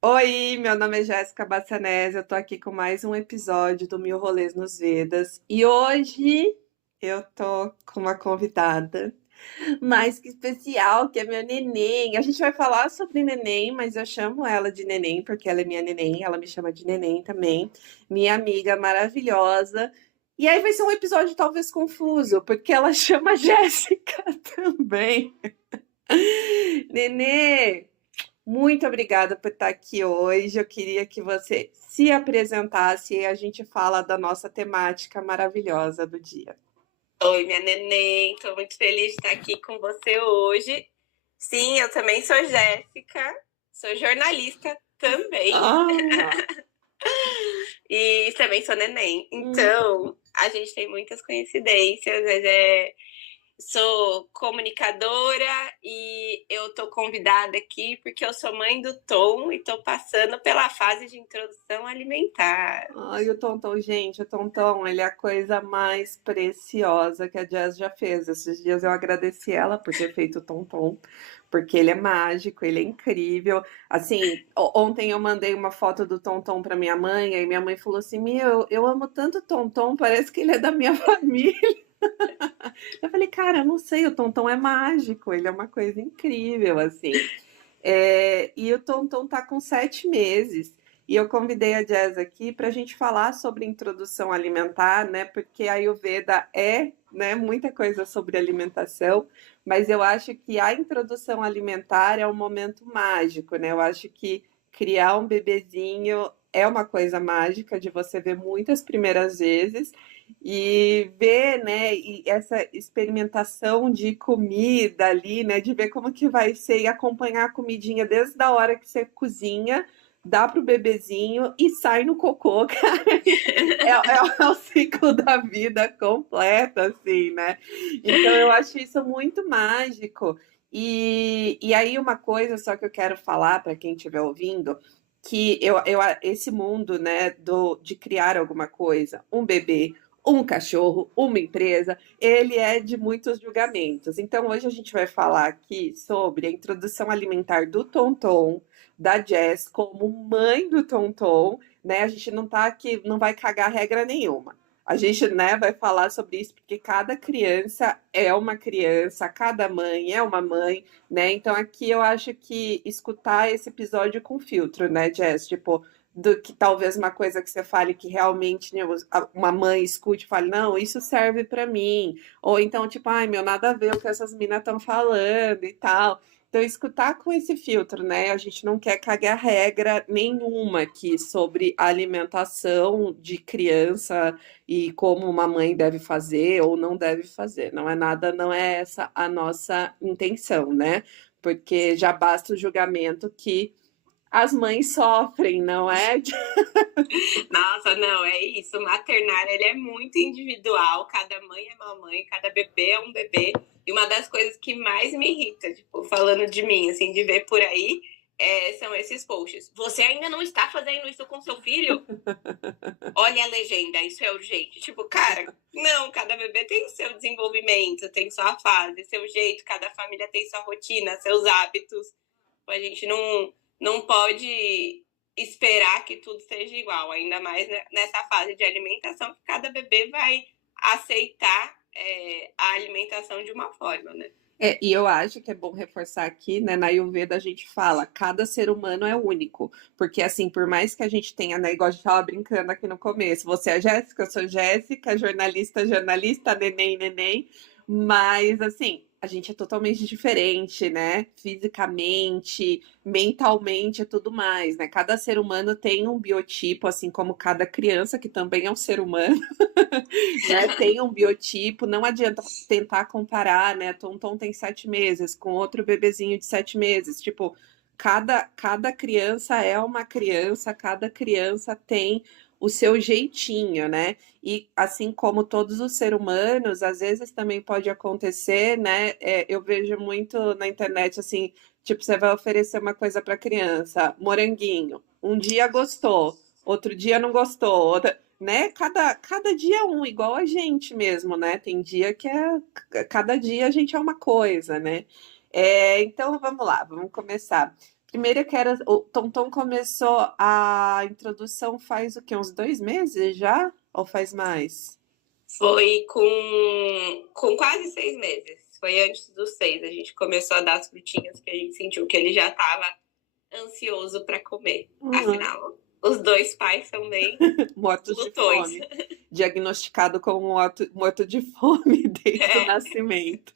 Oi, meu nome é Jéssica Bassanese, eu tô aqui com mais um episódio do Mil Rolês nos Vedas e hoje eu tô com uma convidada mais que especial, que é meu neném. A gente vai falar sobre neném, mas eu chamo ela de neném porque ela é minha neném, ela me chama de neném também, minha amiga maravilhosa. E aí vai ser um episódio talvez confuso, porque ela chama Jéssica também. Nenê, muito obrigada por estar aqui hoje. Eu queria que você se apresentasse e a gente fala da nossa temática maravilhosa do dia. Oi, minha neném, estou muito feliz de estar aqui com você hoje. Sim, eu também sou Jéssica, sou jornalista também Ah, e também sou neném. hum. Então, a gente tem muitas coincidências, mas sou comunicadora e eu tô convidada aqui porque eu sou mãe do Tom e tô passando pela fase de introdução alimentar. Ai, o Tonton, gente, o Tonton, ele é a coisa mais preciosa que a Jazz já fez. Esses dias eu agradeci ela por ter feito o Tonton, porque ele é mágico, ele é incrível. Assim, ontem eu mandei uma foto do Tonton para minha mãe, e minha mãe falou assim: Meu, eu amo tanto o Tonton, parece que ele é da minha família. Eu falei, cara, eu não sei, o Tonton é mágico, ele é uma coisa incrível, assim. E o Tonton tá com 7 meses. E eu convidei a Jazz aqui para a gente falar sobre introdução alimentar, né? Porque a Ayurveda é, né, muita coisa sobre alimentação, mas eu acho que a introdução alimentar é um momento mágico, né? Eu acho que criar um bebezinho é uma coisa mágica de você ver muitas primeiras vezes e ver, né, e essa experimentação de comida ali, né, de ver como que vai ser e acompanhar a comidinha desde a hora que você cozinha, dá pro bebezinho e sai no cocô, cara. É o ciclo da vida completo, assim, né? Então eu acho isso muito mágico. E aí uma coisa só que eu quero falar para quem estiver ouvindo, que esse mundo, né, de criar alguma coisa, um bebê, um cachorro, uma empresa, ele é de muitos julgamentos. Então, hoje a gente vai falar aqui sobre a introdução alimentar do Tonton, da Jess, como mãe do Tonton, né? A gente não tá aqui, não vai cagar regra nenhuma. A gente, né, vai falar sobre isso porque cada criança é uma criança, cada mãe é uma mãe, né? Então aqui eu acho que escutar esse episódio com filtro, né, Jess? Tipo, do que talvez uma coisa que você fale que realmente, né, uma mãe escute e fale, não, isso serve para mim. Ou então, tipo, ai, meu, nada a ver o que essas minas estão falando e tal. Então, escutar com esse filtro, né? A gente não quer cagar regra nenhuma aqui sobre a alimentação de criança e como uma mãe deve fazer ou não deve fazer. Não é nada, não é essa a nossa intenção, né? Porque já basta o julgamento que as mães sofrem, não é? Nossa, não, é isso. O maternar, ele é muito individual. Cada mãe é uma mãe, cada bebê é um bebê. E uma das coisas que mais me irrita, tipo, falando de mim, assim, de ver por aí, são esses posts. Você ainda não está fazendo isso com seu filho? Olha a legenda, isso é urgente. Tipo, cara, não, cada bebê tem seu desenvolvimento, tem sua fase, seu jeito, cada família tem sua rotina, seus hábitos. A gente não pode esperar que tudo seja igual, ainda mais nessa fase de alimentação, que cada bebê vai aceitar a alimentação de uma forma, né? E eu acho que é bom reforçar aqui, né? Na Ayurveda a gente fala, cada ser humano é único. Porque, assim, por mais que a gente tenha, né? Igual a gente estava brincando aqui no começo, você é Jéssica, eu sou Jéssica, jornalista, jornalista, neném, neném. Mas, assim, a gente é totalmente diferente, né? Fisicamente, mentalmente e tudo mais, né? Cada ser humano tem um biotipo, assim como cada criança, que também é um ser humano. Né? Tem um biotipo, não adianta tentar comparar, né? Tonton tem 7 meses com outro bebezinho de 7 meses. Tipo, cada criança é uma criança, cada criança tem o seu jeitinho, né? E assim como todos os seres humanos, às vezes também pode acontecer, né? Eu vejo muito na internet assim, tipo, você vai oferecer uma coisa para criança, moranguinho. Um dia gostou, outro dia não gostou, né? Cada dia é um, igual a gente mesmo, né? Tem dia que cada dia a gente é uma coisa, né? Então vamos lá, vamos começar. Primeiro que era. O Tonton começou a introdução faz o quê? Uns 2 meses já? Ou faz mais? Foi com quase 6 meses. Foi antes dos 6. A gente começou a dar as frutinhas que a gente sentiu que ele já estava ansioso para comer. Uhum. Afinal, os dois pais são bem Mortos de glutões. fome. Diagnosticado como morto de fome desde o É, nascimento.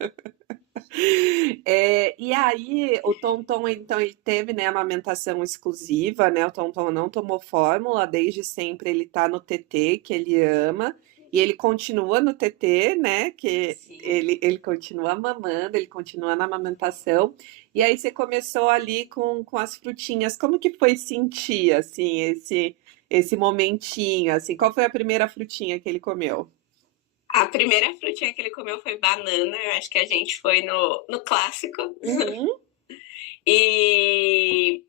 E aí, o Tonton, então, ele teve, né, amamentação exclusiva, né? O Tonton não tomou fórmula, desde sempre ele tá no TT, que ele ama, e ele continua no TT, né? Que sim. ele continua mamando, ele continua na amamentação. E aí você começou ali com as frutinhas. Como que foi sentir, assim, esse momentinho, assim? Qual foi a primeira frutinha que ele comeu? A primeira frutinha que ele comeu foi banana. Eu acho que a gente foi no clássico. Uhum. E,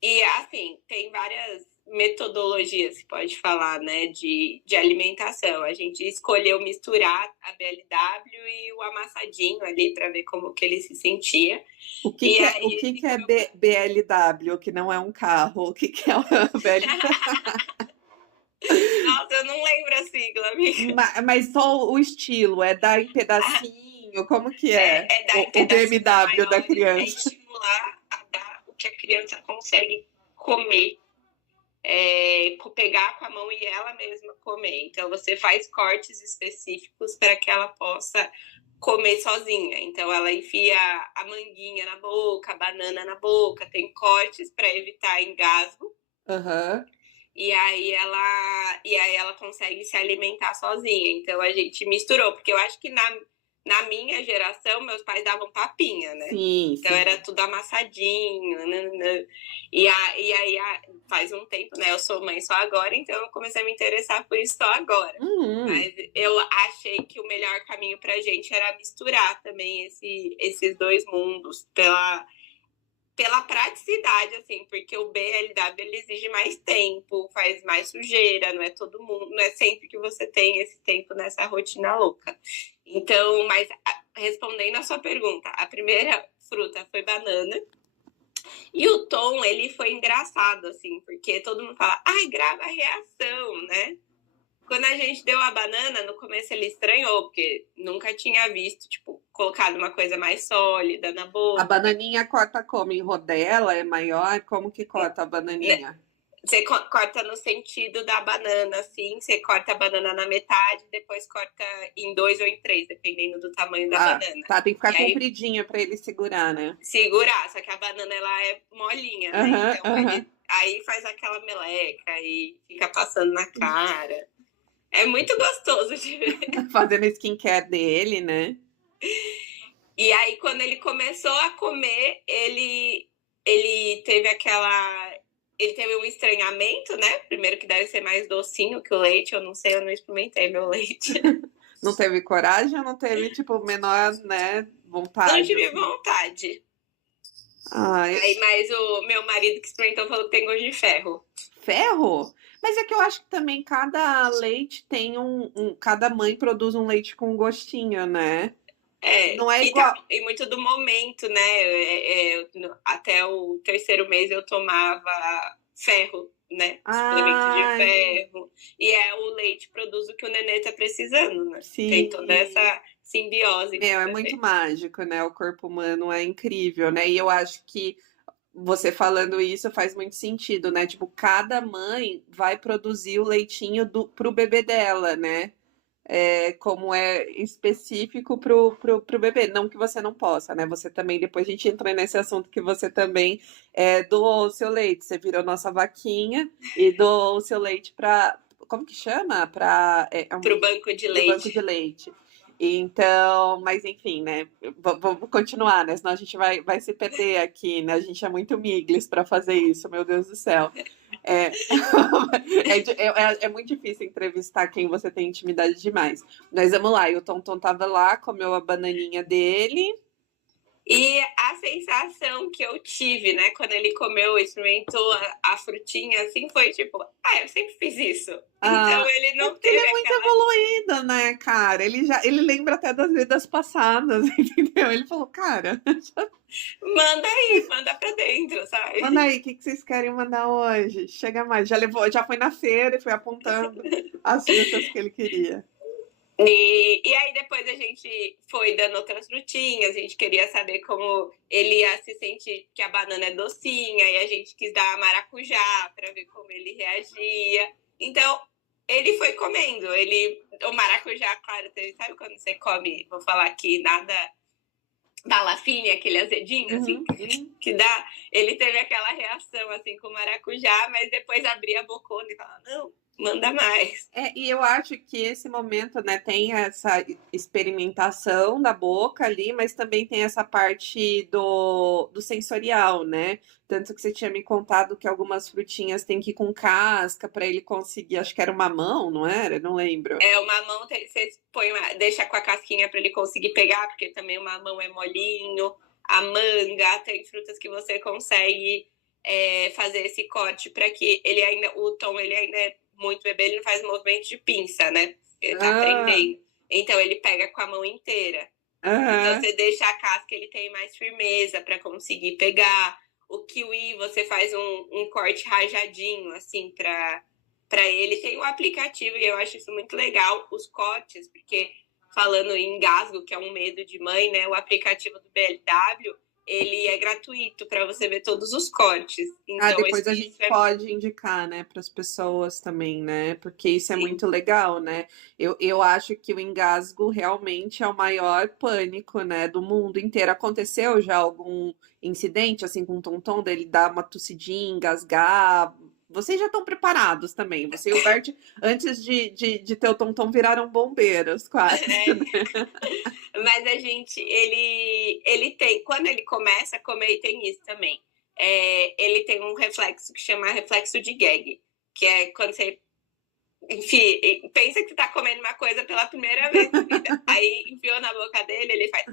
e assim, tem várias metodologias, se pode falar, né, de alimentação. A gente escolheu misturar a BLW e o amassadinho ali para ver como que ele se sentia. O que E que é, o aí que ele que é comeu. BLW, que não é um carro? O que que é o BLW? Nossa, eu não lembro a sigla, amiga. Mas só o estilo, é dar em pedacinho, como que é É dar em o pedacinhos BMW da maiores, é criança? estimular a dar o que a criança consegue comer, pegar com a mão e ela mesma comer. Então, você faz cortes específicos para que ela possa comer sozinha. Então, ela enfia a manguinha na boca, a banana na boca, tem cortes para evitar engasgo. Aham. E aí ela consegue se alimentar sozinha. Então a gente misturou, porque eu acho que na minha geração meus pais davam papinha, né? Sim, Então era sim. tudo amassadinho, né? E aí faz um tempo, né? Eu sou mãe só agora, então eu comecei a me interessar por isso só agora. Uhum. Mas eu achei que o melhor caminho pra gente era misturar também esses dois mundos pela praticidade, assim, porque o BLW ele exige mais tempo, faz mais sujeira, não é todo mundo, não é sempre que você tem esse tempo nessa rotina louca. Então, mas respondendo a sua pergunta, a primeira fruta foi banana. E o tom, ele foi engraçado, assim, porque todo mundo fala, ai, grava a reação, né? Quando a gente deu a banana, no começo ele estranhou, porque nunca tinha visto, tipo, colocado uma coisa mais sólida na A boca. bananinha corta como? Em rodela? É maior? Como que corta a bananinha? Você corta no sentido da banana, assim. Você corta a banana na metade, depois corta em dois ou em três, dependendo do tamanho da Ah, banana. tá, tem que E ficar aí compridinha para ele segurar, né? segurar, só que a banana ela é molinha, né? Aham, Então aham. ele aí faz aquela meleca e fica passando na cara. É muito gostoso de ver. Fazendo a skincare dele, né? E aí, quando ele começou a comer, ele teve aquela. Ele teve um estranhamento, né? Primeiro que deve ser mais docinho que o leite. Eu não sei, eu não experimentei meu leite. Não teve coragem ou não teve, tipo, menor, né, Não vontade, tive assim? vontade. Ai, Aí, mas o meu marido que experimentou falou que tem gosto de ferro. ferro? Mas é que eu acho que também cada leite tem cada mãe produz um leite com gostinho, né? É, Não é e tá igual. e muito do momento, né? Até o terceiro mês eu tomava ferro, né? Suplemento de Ai, ferro. E o leite produz o que o nenê tá precisando, né? Tem toda sim. essa simbiose com Meu, o é muito bebê. mágico, né? O corpo humano é incrível, né? E eu acho que você falando isso faz muito sentido, né? Tipo, cada mãe vai produzir o leitinho pro bebê dela, né? Como é específico pro bebê. Não que você não possa, né? Você também, depois a gente entra nesse assunto que você também doou o seu leite. Você virou nossa vaquinha e doou o seu leite para. Como que chama? Pro banco de Pro banco de leite. leite. Então, mas enfim, né? Vamos continuar, né? Senão a gente vai se perder aqui, né? A gente é muito miglis para fazer isso, meu Deus do céu. É, é muito difícil entrevistar quem você tem intimidade demais. Mas vamos lá, e o Tonton tava lá, comeu a bananinha dele. E a sensação que eu tive, né, quando ele comeu, experimentou a frutinha, assim, foi tipo, eu sempre fiz isso. Ah, Então ele é não porque ele teve é muito aquela. evoluído, né, cara? Ele lembra até das vidas passadas, entendeu? Ele falou, cara, Manda aí, manda pra dentro, manda sabe? aí, o que que vocês querem mandar hoje? Chega mais. Já levou, já foi na feira e foi apontando as frutas que ele queria. E aí depois a gente foi dando outras frutinhas, a gente queria saber como ele ia se sentir, que a banana é docinha, e a gente quis dar maracujá para ver como ele reagia. Então, ele foi comendo, o maracujá, claro, sabe quando você come, vou falar aqui, nada balafine, aquele azedinho, assim, Uhum, uhum. que dá, ele teve aquela reação, assim, com o maracujá, mas depois abria a bocona e falava, não, manda mais. E eu acho que esse momento, né, tem essa experimentação da boca ali, mas também tem essa parte do sensorial, né? Tanto que você tinha me contado que algumas frutinhas têm que ir com casca para ele conseguir, acho que era uma mão, não era? Não lembro. O mamão, você deixa com a casquinha para ele conseguir pegar, porque também o mamão é molinho. A manga, tem frutas que você consegue fazer esse corte para que ele ainda, o Tom, ele ainda é muito bebê, ele não faz movimento de pinça, né? Ele tá Ah, aprendendo. Então ele pega com a mão inteira. Então aham. você deixa a casca, ele tem mais firmeza para conseguir pegar. O kiwi, você faz um corte rajadinho, assim, para ele. Tem um aplicativo e eu acho isso muito legal, os cortes, porque falando em engasgo, que é um medo de mãe, né? O aplicativo do BLW, ele é gratuito para você ver todos os cortes. Ah, Então, depois a isso gente é pode indicar, né, para as pessoas também, né? Porque isso é sim, muito legal, né? Eu acho que o engasgo realmente é o maior pânico, né, do mundo inteiro. Aconteceu já algum incidente assim com o Tonton dele dar uma tossidinha, engasgar? Vocês já estão preparados também. Você e o Bert, antes de ter o Tonton, viraram bombeiros, quase. é, mas a gente, ele tem, quando ele começa a comer, tem isso também. Ele tem um reflexo que chama reflexo de gag, que é quando você, enfim, pensa que tá comendo uma coisa pela primeira vez na vida. Aí enfiou na boca dele, ele faz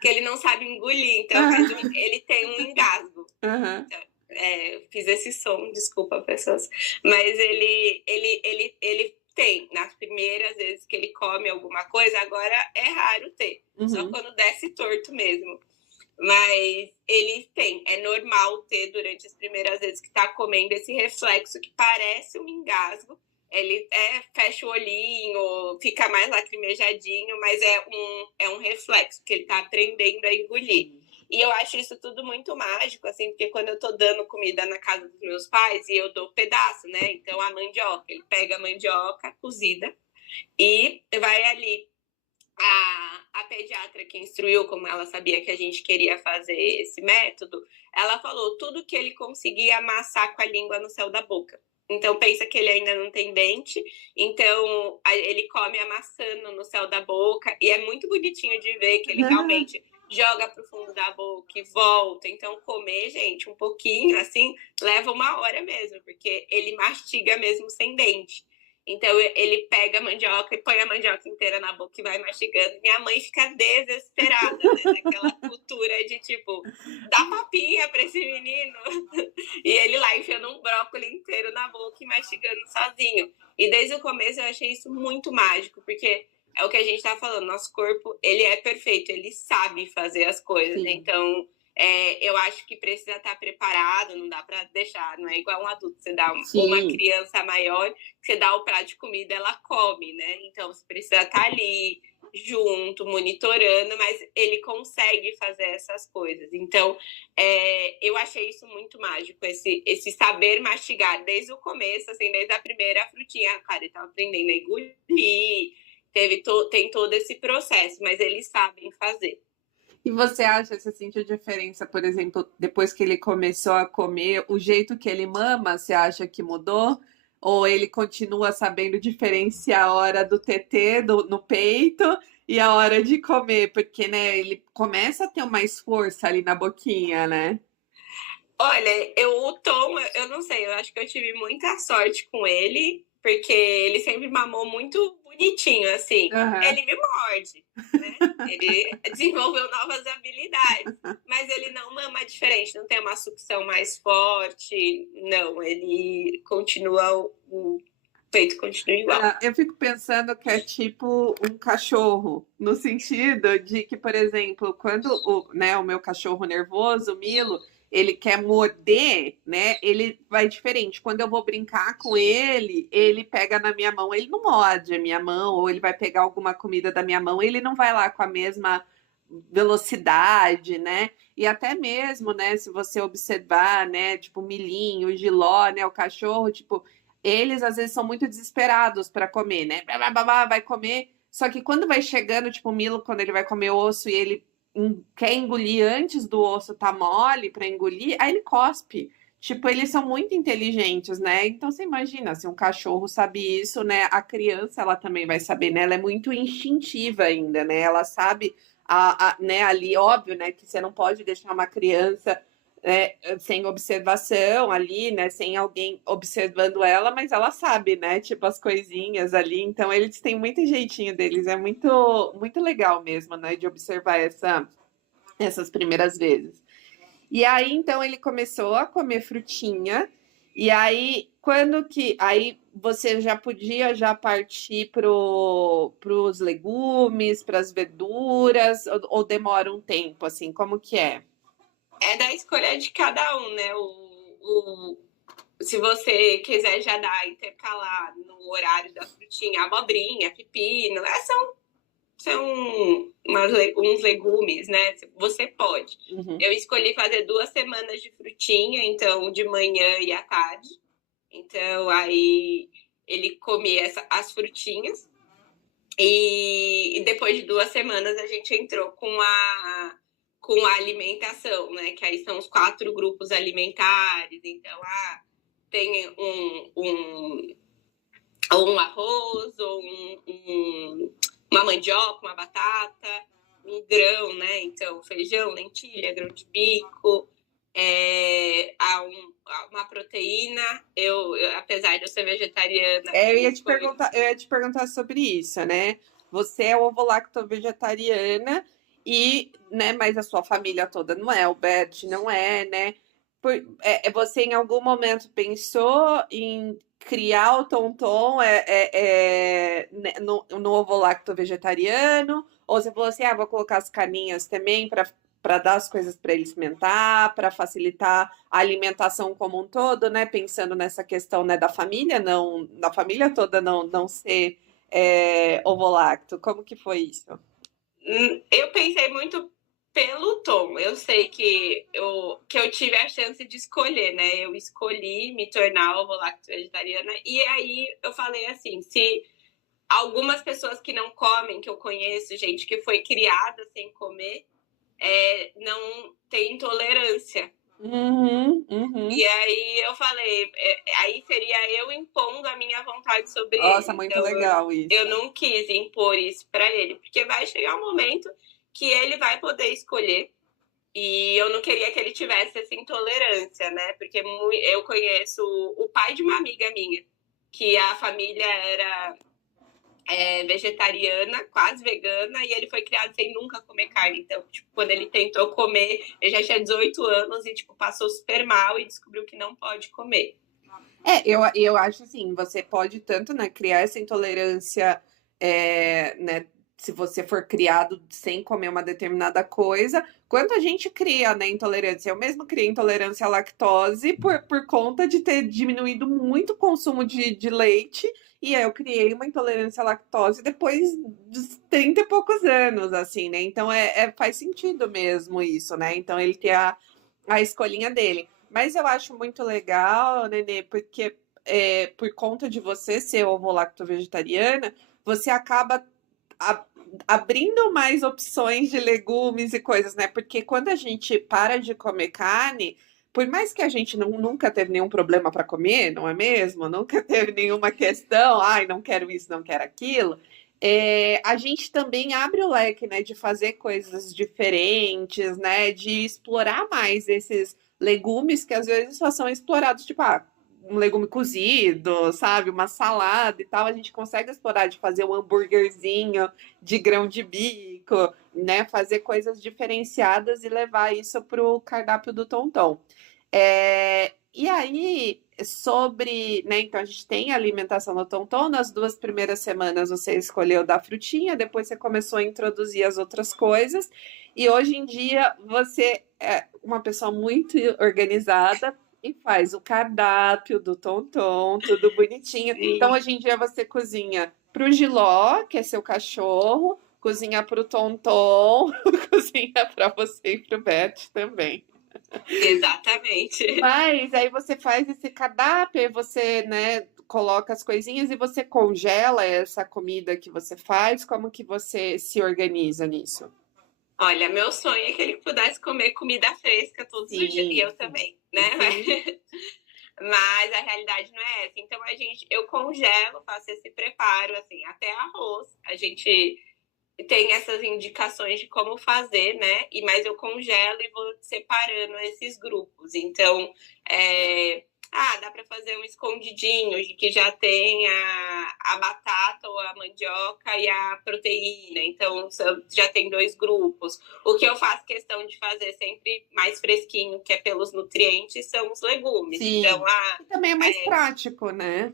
que ele não sabe engolir, então ele tem um engasgo. Aham. Fiz esse som, desculpa, pessoas. Mas ele tem, nas primeiras vezes que ele come alguma coisa, agora é raro ter, só Uhum. quando desce torto mesmo. Mas ele tem, é normal ter durante as primeiras vezes que tá comendo esse reflexo que parece um engasgo. Ele fecha o olhinho, fica mais lacrimejadinho, mas é um reflexo que ele tá aprendendo a engolir. Sim. E eu acho isso tudo muito mágico, assim, porque quando eu tô dando comida na casa dos meus pais e eu dou pedaço, né? Então a mandioca, ele pega a mandioca cozida e vai ali. A pediatra que instruiu, como ela sabia que a gente queria fazer esse método, ela falou tudo que ele conseguia amassar com a língua no céu da boca. Então pensa que ele ainda não tem dente, então ele come amassando no céu da boca e é muito bonitinho de ver que ele realmente joga pro fundo da boca e volta. Então comer, gente, um pouquinho assim, leva uma hora mesmo, porque ele mastiga mesmo sem dente. Então ele pega a mandioca e põe a mandioca inteira na boca e vai mastigando. Minha mãe fica desesperada, né? Naquela cultura de tipo, dá papinha pra esse menino. E ele lá enfiando um brócolis inteiro na boca e mastigando sozinho. E desde o começo eu achei isso muito mágico, porque é o que a gente tá falando, nosso corpo, ele é perfeito, ele sabe fazer as coisas. Sim. Então, eu acho que precisa estar preparado, não dá para deixar, não é igual um adulto, você dá uma Sim. criança maior, você dá o prato de comida, ela come, né? Então você precisa estar ali junto, monitorando, mas ele consegue fazer essas coisas. Então, eu achei isso muito mágico, esse saber mastigar desde o começo, assim, desde a primeira frutinha. Cara, ele estava aprendendo a engolir, tem todo esse processo, mas eles sabem fazer. E você acha, você sentiu diferença, por exemplo, depois que ele começou a comer, o jeito que ele mama, você acha que mudou? Ou ele continua sabendo diferenciar a hora do TT no peito e a hora de comer? Porque, né, ele começa a ter mais força ali na boquinha, né? Olha, o Tom, eu não sei, eu acho que eu tive muita sorte com ele, porque ele sempre mamou muito bonitinho, assim. Aham. Ele me morde, né? Ele desenvolveu novas habilidades, mas ele não mama diferente, não tem uma sucção mais forte, não, ele continua, o peito continua igual. Eu fico pensando que é tipo um cachorro, no sentido de que, por exemplo, quando o meu cachorro nervoso, o Milo, ele quer morder, né? Ele vai diferente. Quando eu vou brincar com ele, ele pega na minha mão, ele não morde a minha mão, ou ele vai pegar alguma comida da minha mão, ele não vai lá com a mesma velocidade, né? E até mesmo, né, se você observar, né, tipo o Milinho, o Giló, né, o cachorro, tipo, eles às vezes são muito desesperados para comer, né? Vai comer. Só que quando vai chegando, tipo, o Milo, quando ele vai comer osso e ele quer engolir antes do osso tá mole para engolir, aí ele cospe. Tipo, eles são muito inteligentes, né? Então você imagina, se um cachorro sabe isso, né? A criança ela também vai saber, né? Ela é muito instintiva ainda, né? Ela sabe né, ali, óbvio, né? Que você não pode deixar uma criança sem observação ali, né? Sem alguém observando ela, mas ela sabe, né? Tipo as coisinhas ali. Então eles têm muito jeitinho deles. É muito, muito legal mesmo, né? De observar essas primeiras vezes. E aí, então, ele começou a comer frutinha. E aí, quando que... Aí você já podia já partir pros legumes, para as verduras, ou demora um tempo, assim, como que é? É da escolha de cada um, né? Se você quiser já dar, intercalar no horário da frutinha, abobrinha, pepino, são uns legumes, né? Você pode. Uhum. Eu escolhi fazer 2 semanas de frutinha, então de manhã e à tarde. Então aí ele comia as frutinhas. E depois de 2 semanas a gente entrou com a alimentação, né? Que aí são os 4 grupos alimentares. Então, tem um arroz, ou uma mandioca, uma batata, um grão, né? Então, feijão, lentilha, grão de bico, uma proteína. Apesar de eu ser vegetariana, Eu ia te perguntar sobre isso, né? Você é ovo-lacto vegetariana e, né, mas a sua família toda não é, o Bert não é, né? Você em algum momento pensou em criar o Tonton né, no ovo-lacto vegetariano? Ou você falou assim, vou colocar as caninhas também para dar as coisas para ele experimentar, para facilitar a alimentação como um todo, né? Pensando nessa questão, né, da família, não, da família toda não ser ovolacto. Como que foi isso? Eu pensei muito pelo tom. Eu sei que eu tive a chance de escolher, né? Eu escolhi me tornar ovo-lacto vegetariana. E aí eu falei assim, se algumas pessoas que não comem, que eu conheço, gente que foi criada sem comer, não tem intolerância. Uhum. E aí eu falei, aí seria eu impondo a minha vontade sobre Nossa, ele. muito Então legal eu isso. não quis impor isso para ele, porque vai chegar um momento que ele vai poder escolher. E eu não queria que ele tivesse essa intolerância, né? Porque eu conheço o pai de uma amiga minha, que a família era vegetariana, quase vegana, e ele foi criado sem nunca comer carne. Então, tipo, quando ele tentou comer, ele já tinha 18 anos e, tipo, passou super mal e descobriu que não pode comer. Eu acho assim, você pode tanto, né, criar essa intolerância, né, se você for criado sem comer uma determinada coisa, quanto a gente cria, né, intolerância. Eu mesmo criei intolerância à lactose por conta de ter diminuído muito o consumo de leite, e aí eu criei uma intolerância à lactose depois dos 30 e poucos anos, assim, né? Então faz sentido mesmo isso, né? Então ele tem a escolhinha dele. Mas eu acho muito legal, Nenê, porque por conta de você ser ovo-lacto vegetariana, você acaba a- abrindo mais opções de legumes e coisas, né? Porque quando a gente para de comer carne, por mais que a gente nunca teve nenhum problema para comer, não é mesmo? Nunca teve nenhuma questão, ai, não quero isso, não quero aquilo. A gente também abre o leque, né, de fazer coisas diferentes, né, de explorar mais esses legumes que às vezes só são explorados, tipo, um legume cozido, sabe? Uma salada e tal, a gente consegue explorar de fazer um hambúrguerzinho de grão de bico, né? Fazer coisas diferenciadas e levar isso para o cardápio do Tonton. E aí, sobre, né? Então a gente tem a alimentação do Tonton. Nas 2 primeiras semanas você escolheu dar frutinha, depois você começou a introduzir as outras coisas. E hoje em dia você é uma pessoa muito organizada e faz o cardápio do Tonton, tudo bonitinho. Então, Sim. hoje em dia, você cozinha para o Giló, que é seu cachorro, cozinha para o Tonton, cozinha para você e para o Bert também. Exatamente. Mas aí você faz esse cardápio, aí você, né, coloca as coisinhas e você congela essa comida que você faz. Como que você se organiza nisso? Olha, meu sonho é que ele pudesse comer comida fresca todos os dias, e Sim, eu sim. também, né? Uhum. Mas a realidade não é essa. Então eu congelo, faço esse preparo, assim, até arroz. A gente tem essas indicações de como fazer, né? Mas eu congelo e vou separando esses grupos. Então, dá para fazer um escondidinho de que já tem a batata ou a mandioca e a proteína. Então, já tem 2 grupos. O que eu faço questão de fazer sempre mais fresquinho, que é pelos nutrientes, são os legumes. Então, Sim. E também é mais prático, né?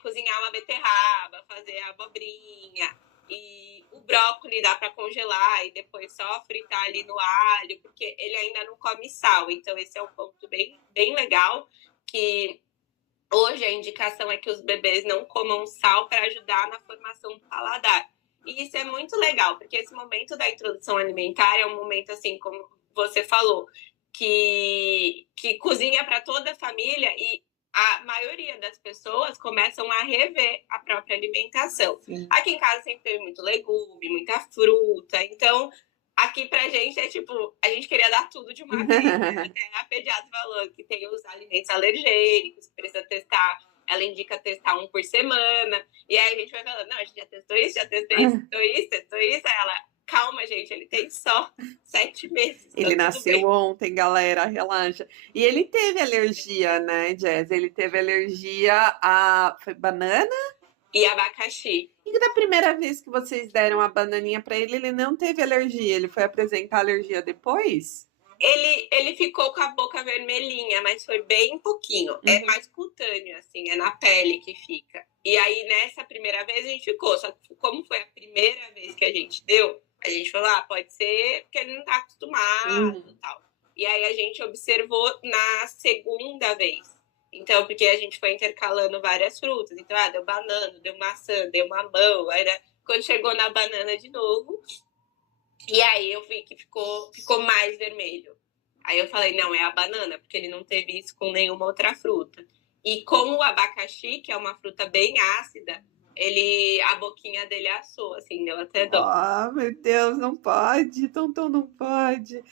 cozinhar uma beterraba, fazer a abobrinha. E o brócolis dá para congelar e depois só fritar ali no alho, porque ele ainda não come sal. Então, esse é um ponto bem, bem legal, que hoje a indicação é que os bebês não comam sal para ajudar na formação do paladar. E isso é muito legal, porque esse momento da introdução alimentar é um momento, assim, como você falou, que cozinha para toda a família e a maioria das pessoas começam a rever a própria alimentação. Sim. Aqui em casa sempre teve muito legume, muita fruta, então aqui pra gente é tipo, a gente queria dar tudo de uma vez, né? Até a pediatra falou que tem os alimentos alergênicos, precisa testar, ela indica testar 1 por semana, e aí a gente vai falando, não, a gente já testou isso, já testou isso, testou isso, aí ela, calma, gente, ele tem só 7 meses, tá Ele tudo nasceu bem. ontem, galera, relaxa. E ele teve alergia, né, Jazz? Ele teve alergia a foi banana? E abacaxi. E da primeira vez que vocês deram a bananinha para ele, ele não teve alergia. Ele foi apresentar alergia depois? Ele ficou com a boca vermelhinha, mas foi bem pouquinho. É Uhum. mais cutâneo, assim, é na pele que fica. E aí, nessa primeira vez, a gente ficou. Só que como foi a primeira vez que a gente deu, a gente falou, pode ser porque ele não tá acostumado e tal. E aí a gente observou na segunda vez. Então, porque a gente foi intercalando várias frutas. Então, deu banana, deu maçã, deu mamão. Aí, né, quando chegou na banana de novo, e aí eu vi que ficou mais vermelho. Aí eu falei, não, é a banana, porque ele não teve isso com nenhuma outra fruta. E com o abacaxi, que é uma fruta bem ácida, a boquinha dele assou, assim, deu até dó. Ah, meu Deus, não pode, Tonton não pode.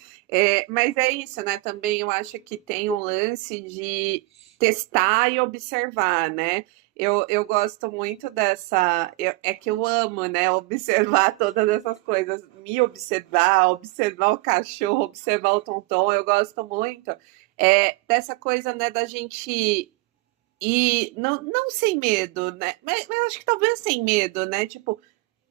Mas é isso, né? Também eu acho que tem um lance de testar e observar, né? Eu gosto muito dessa. É que eu amo, né? Observar todas essas coisas, me observar, observar o cachorro, observar o Tonton. Eu gosto muito dessa coisa, né, da gente. E não sem medo, né? Mas eu acho que talvez sem medo, né? Tipo,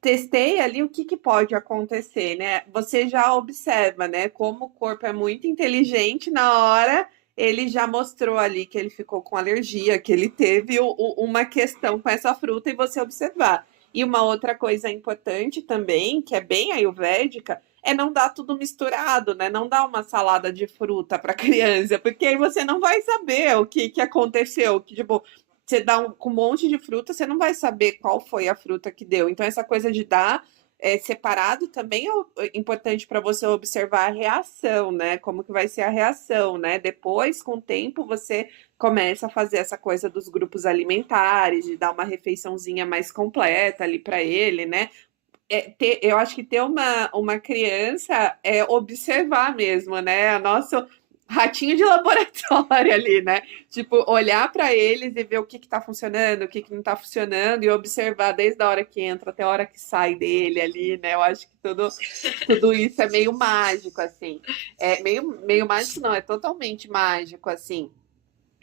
testei ali o que que pode acontecer, né? Você já observa, né? Como o corpo é muito inteligente na hora, ele já mostrou ali que ele ficou com alergia, que ele teve uma questão com essa fruta e você observar. E uma outra coisa importante também, que é bem ayurvédica, é não dar tudo misturado, né? Não dar uma salada de fruta para criança, porque aí você não vai saber o que que aconteceu, que tipo, você dá com um monte de fruta, você não vai saber qual foi a fruta que deu. Então, essa coisa de dar separado também é importante para você observar a reação, né? Como que vai ser a reação, né? Depois, com o tempo, você começa a fazer essa coisa dos grupos alimentares, de dar uma refeiçãozinha mais completa ali para ele, né? Eu acho que ter uma criança é observar mesmo, né? Nosso ratinho de laboratório ali, né? Tipo, olhar para eles e ver o que que tá funcionando, o que que não tá funcionando e observar desde a hora que entra até a hora que sai dele ali, né? Eu acho que tudo isso é meio mágico, assim. Meio mágico, não, é totalmente mágico, assim.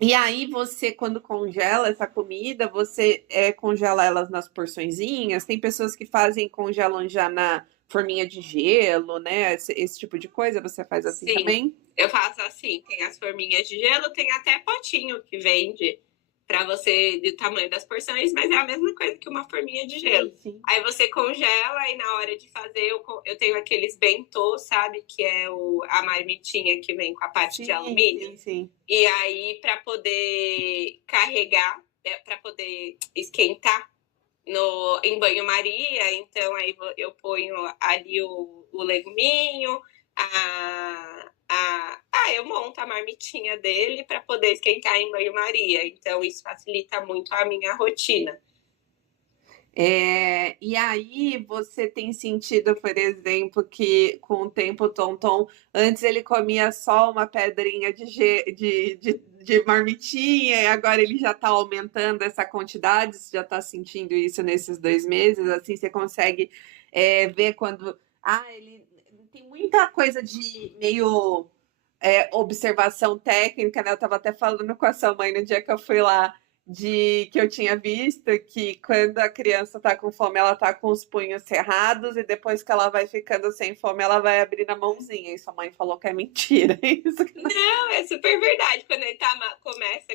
E aí você, quando congela essa comida, você congela elas nas porçõezinhas. Tem pessoas que fazem, congelam já na forminha de gelo, né? Esse tipo de coisa, você faz assim Sim, também? eu faço assim, tem as forminhas de gelo, tem até potinho que vende para você do tamanho das porções, mas é a mesma coisa que uma forminha de gelo. Sim, sim. Aí você congela e na hora de fazer eu tenho aqueles bentô, sabe? Que é a marmitinha que vem com a parte de Sim, alumínio. sim, sim. E aí, para poder carregar, para poder esquentar em banho-maria, então aí eu ponho ali o leguminho, eu monto a marmitinha dele para poder esquentar em banho-maria. Então isso facilita muito a minha rotina. E aí você tem sentido, por exemplo, que com o tempo o Tonton, antes ele comia só uma pedrinha de marmitinha, e agora ele já está aumentando essa quantidade, você já está sentindo isso nesses 2 meses, assim, você consegue ver quando. Ah, ele tem muita coisa de meio observação técnica, né? Eu estava até falando com a sua mãe no dia que eu fui lá de que eu tinha visto que quando a criança tá com fome, ela tá com os punhos cerrados e depois que ela vai ficando sem fome, ela vai abrir a mãozinha. E sua mãe falou que é mentira. Isso que... Não, é super verdade. Quando ele começa,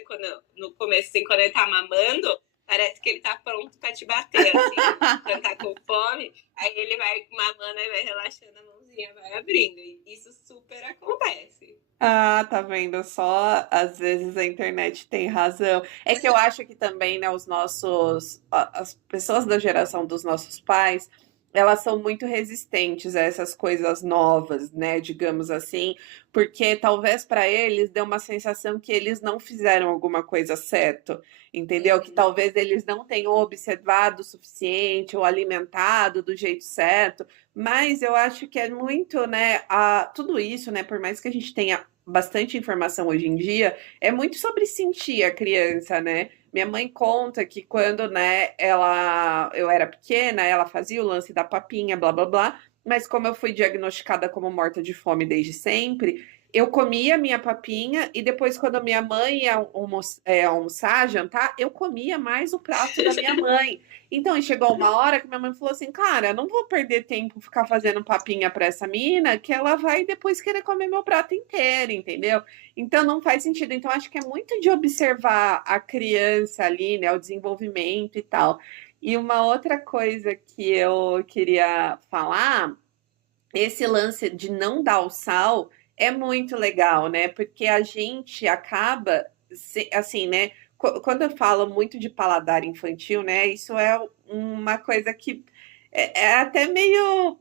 no começo, assim, quando ele tá mamando, parece que ele tá pronto pra te bater, assim. Quando tá com fome, aí ele vai mamando, aí vai relaxando a mãozinha, vai abrindo. E isso super acontece. Ah, tá vendo só? Às vezes a internet tem razão. É que eu acho que também, né, as pessoas da geração dos nossos pais, elas são muito resistentes a essas coisas novas, né, digamos assim, porque talvez para eles dê uma sensação que eles não fizeram alguma coisa certo, entendeu? Que talvez eles não tenham observado o suficiente ou alimentado do jeito certo. Mas eu acho que é muito, né, tudo isso, né, por mais que a gente tenha bastante informação hoje em dia, é muito sobre sentir a criança, né? Minha mãe conta que quando, né, eu era pequena, ela fazia o lance da papinha, blá blá blá, mas como eu fui diagnosticada como morta de fome desde sempre, eu comia minha papinha e depois, quando minha mãe ia almoçar, jantar, eu comia mais o prato da minha mãe. Então, chegou uma hora que minha mãe falou assim: cara, não vou perder tempo ficar fazendo papinha para essa mina, que ela vai depois querer comer meu prato inteiro, entendeu? Então, não faz sentido. Então, acho que é muito de observar a criança ali, né, o desenvolvimento e tal. E uma outra coisa que eu queria falar, esse lance de não dar o sal é muito legal, né? Porque a gente acaba, assim, né? Quando eu falo muito de paladar infantil, né? Isso é uma coisa que é até meio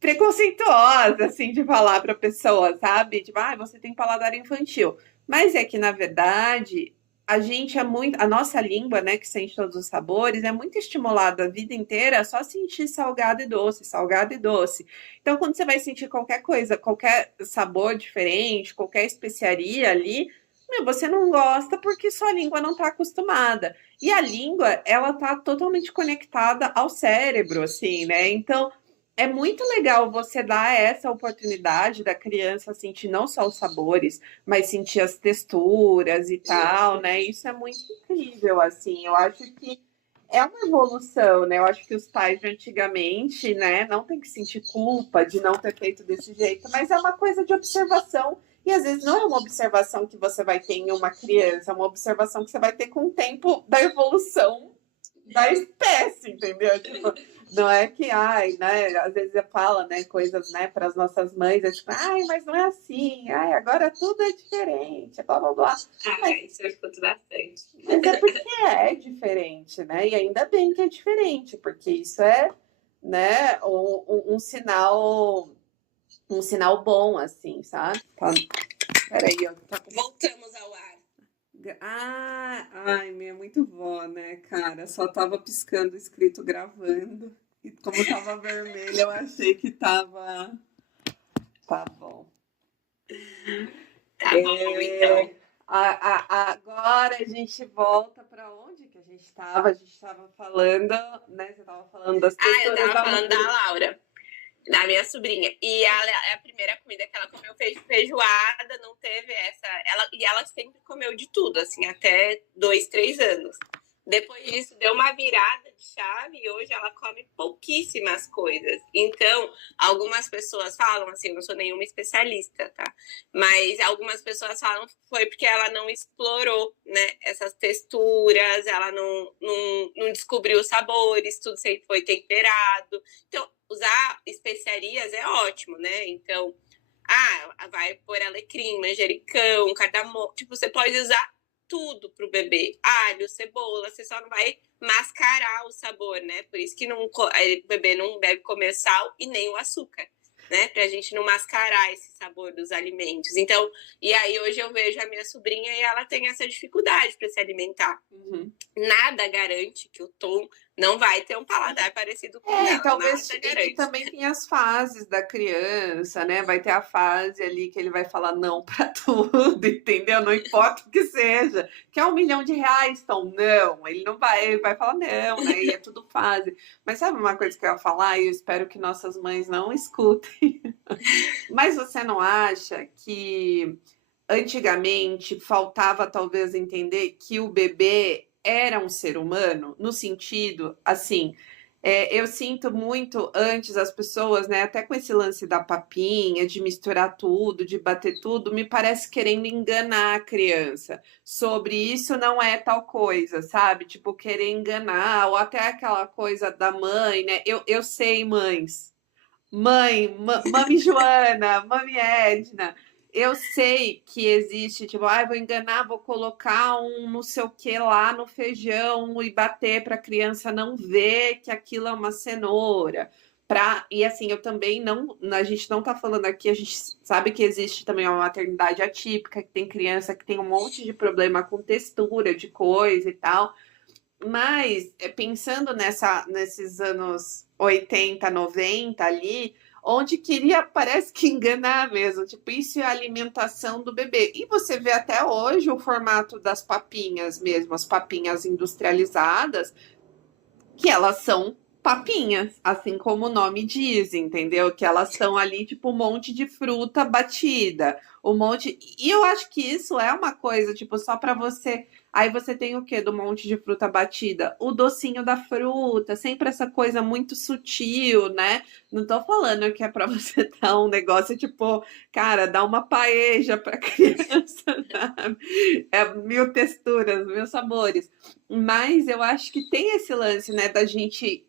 preconceituosa, assim, de falar para a pessoa, sabe? Tipo, ah, você tem paladar infantil. Mas é que, na verdade, a gente é muito. A nossa língua, né, que sente todos os sabores, é muito estimulada a vida inteira a só sentir salgado e doce, salgado e doce. Então, quando você vai sentir qualquer coisa, qualquer sabor diferente, qualquer especiaria ali, meu, você não gosta porque sua língua não está acostumada. E a língua, ela tá totalmente conectada ao cérebro, assim, né? Então, é muito legal você dar essa oportunidade da criança sentir não só os sabores, mas sentir as texturas e tal, né? Isso é muito incrível, assim. Eu acho que é uma evolução, né? Eu acho que os pais de antigamente, né, não tem que sentir culpa de não ter feito desse jeito, mas é uma coisa de observação. E às vezes não é uma observação que você vai ter em uma criança, é uma observação que você vai ter com o tempo da evolução da espécie, entendeu? Tipo, não é que, ai, né? Às vezes fala, né, coisas, né, para as nossas mães, é tipo, ai, mas não é assim, ai, agora tudo é diferente, blá blá blá. Mas, Isso eu escuto bastante. mas é porque é diferente, né? E ainda bem que é diferente, porque isso é, né, um sinal bom, assim, sabe? Peraí, eu tô com... Voltamos ao ar. Ah, ai, minha, é muito vó, né, cara? Só tava piscando escrito gravando. E como tava vermelho, eu achei que tava. Tá bom. Tá bom, então. Agora a gente volta para onde que a gente estava? A gente estava falando, né? Você estava falando das Eu texturas tava falando da Laura. Na minha sobrinha. E a primeira comida que ela comeu feijoada, não teve essa. Ela sempre comeu de tudo, assim, até 2, 3 anos. Depois disso, deu uma virada de chave e hoje ela come pouquíssimas coisas. Então, algumas pessoas falam, assim, eu não sou nenhuma especialista, tá? Mas algumas pessoas falam que foi porque ela não explorou, né, essas texturas, ela não descobriu os sabores, tudo sempre foi temperado. Então, usar especiarias é ótimo, né? Então, vai pôr alecrim, manjericão, cardamomo. Tipo, você pode usar tudo pro bebê. Alho, cebola, você só não vai mascarar o sabor, né? Por isso que o bebê não deve comer sal e nem o açúcar, né? Pra gente não mascarar esse sabor dos alimentos. Então, e aí hoje eu vejo a minha sobrinha e ela tem essa dificuldade para se alimentar. Uhum. Nada garante que o Tom não vai ter um paladar parecido com o dela. Talvez Nada e garante. também tem as fases da criança, né? Vai ter a fase ali que ele vai falar não para tudo, entendeu? Não importa o que seja. Quer R$1 milhão? Então, não. Ele vai falar não, né? E é tudo fase. Mas sabe uma coisa que eu ia falar? E eu espero que nossas mães não escutem. Mas você não acha que antigamente faltava talvez entender que o bebê era um ser humano, no sentido, assim, eu sinto muito antes as pessoas, né, até com esse lance da papinha, de misturar tudo, de bater tudo, me parece querendo enganar a criança sobre isso não é tal coisa, sabe? Tipo, querer enganar, ou até aquela coisa da mãe, né? Eu sei, mães. Mami Joana, Mami Edna, eu sei que existe, tipo, vou enganar, vou colocar um não sei o que lá no feijão e bater para a criança não ver que aquilo é uma cenoura. E assim, eu também não, a gente não tá falando aqui, a gente sabe que existe também uma maternidade atípica, que tem criança que tem um monte de problema com textura de coisa e tal. Mas pensando nesses anos 80, 90 ali, onde queria, parece que enganar mesmo, tipo, isso é a alimentação do bebê. E você vê até hoje o formato das papinhas mesmo, as papinhas industrializadas, que elas são papinhas, assim como o nome diz, entendeu? Que elas são ali, tipo, um monte de fruta batida, um monte. E eu acho que isso é uma coisa, tipo, só para você. Aí você tem o quê do monte de fruta batida? O docinho da fruta, sempre essa coisa muito sutil, né? Não tô falando que é para você dar um negócio tipo, cara, dar uma paeja para criança, sabe? É mil texturas, mil sabores. Mas eu acho que tem esse lance, né, da gente,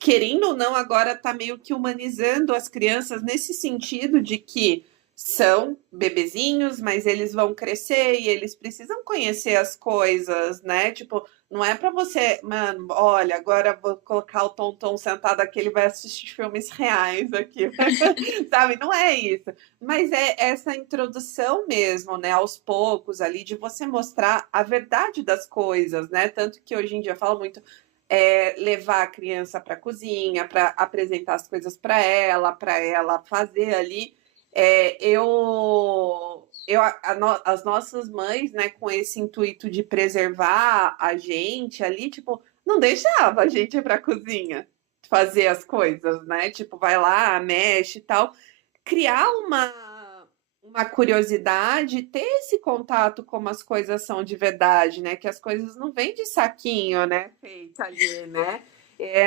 querendo ou não, agora tá meio que humanizando as crianças nesse sentido de que são bebezinhos, mas eles vão crescer e eles precisam conhecer as coisas, né? Tipo, não é pra você, mano, olha, agora vou colocar o Tonton sentado aqui, ele vai assistir filmes reais aqui, sabe? Não é isso. Mas é essa introdução mesmo, né, aos poucos ali, de você mostrar a verdade das coisas, né? Tanto que hoje em dia fala muito levar a criança para a cozinha, para apresentar as coisas para ela fazer ali. As nossas mães, né, com esse intuito de preservar a gente ali, tipo, não deixava a gente ir para a cozinha fazer as coisas, né? Tipo, vai lá, mexe e tal. Criar uma curiosidade, ter esse contato como as coisas são de verdade, né? Que as coisas não vêm de saquinho, né? Feita ali, né?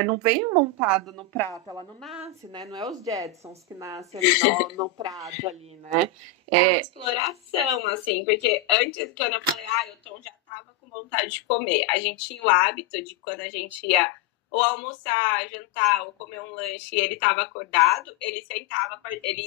Não vem montado no prato, ela não nasce, né? Não é os Jetsons que nascem ali no prato ali, né? É uma exploração, assim, porque antes, quando eu falei, o Tom já tava com vontade de comer, a gente tinha o hábito de quando a gente ia ou almoçar, jantar, ou comer um lanche e ele estava acordado, ele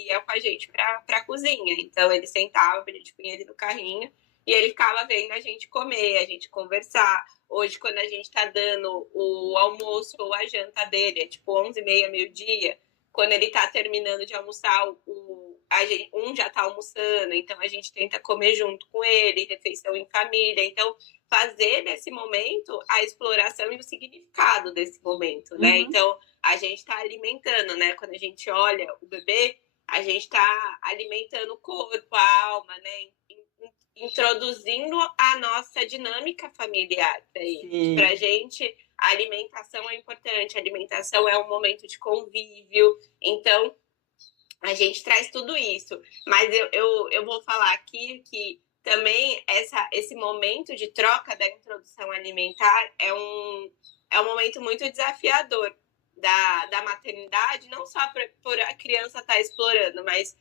ia com a gente pra cozinha. Então ele sentava, a gente punha ele no carrinho e ele ficava vendo a gente comer, a gente conversar. Hoje, quando a gente tá dando o almoço ou a janta dele, é tipo 11h30, meio-dia, quando ele tá terminando de almoçar, um já tá almoçando, então a gente tenta comer junto com ele, refeição em família. Então, fazer desse momento a exploração e o significado desse momento, né? Então, a gente está alimentando, né? Quando a gente olha o bebê, a gente está alimentando o corpo, a alma, né? Introduzindo a nossa dinâmica familiar para ele. Pra gente, a alimentação é importante, a alimentação é um momento de convívio, então a gente traz tudo isso. Mas eu vou falar aqui que também esse momento de troca da introdução alimentar é um momento muito desafiador da maternidade, não só por a criança estar explorando, mas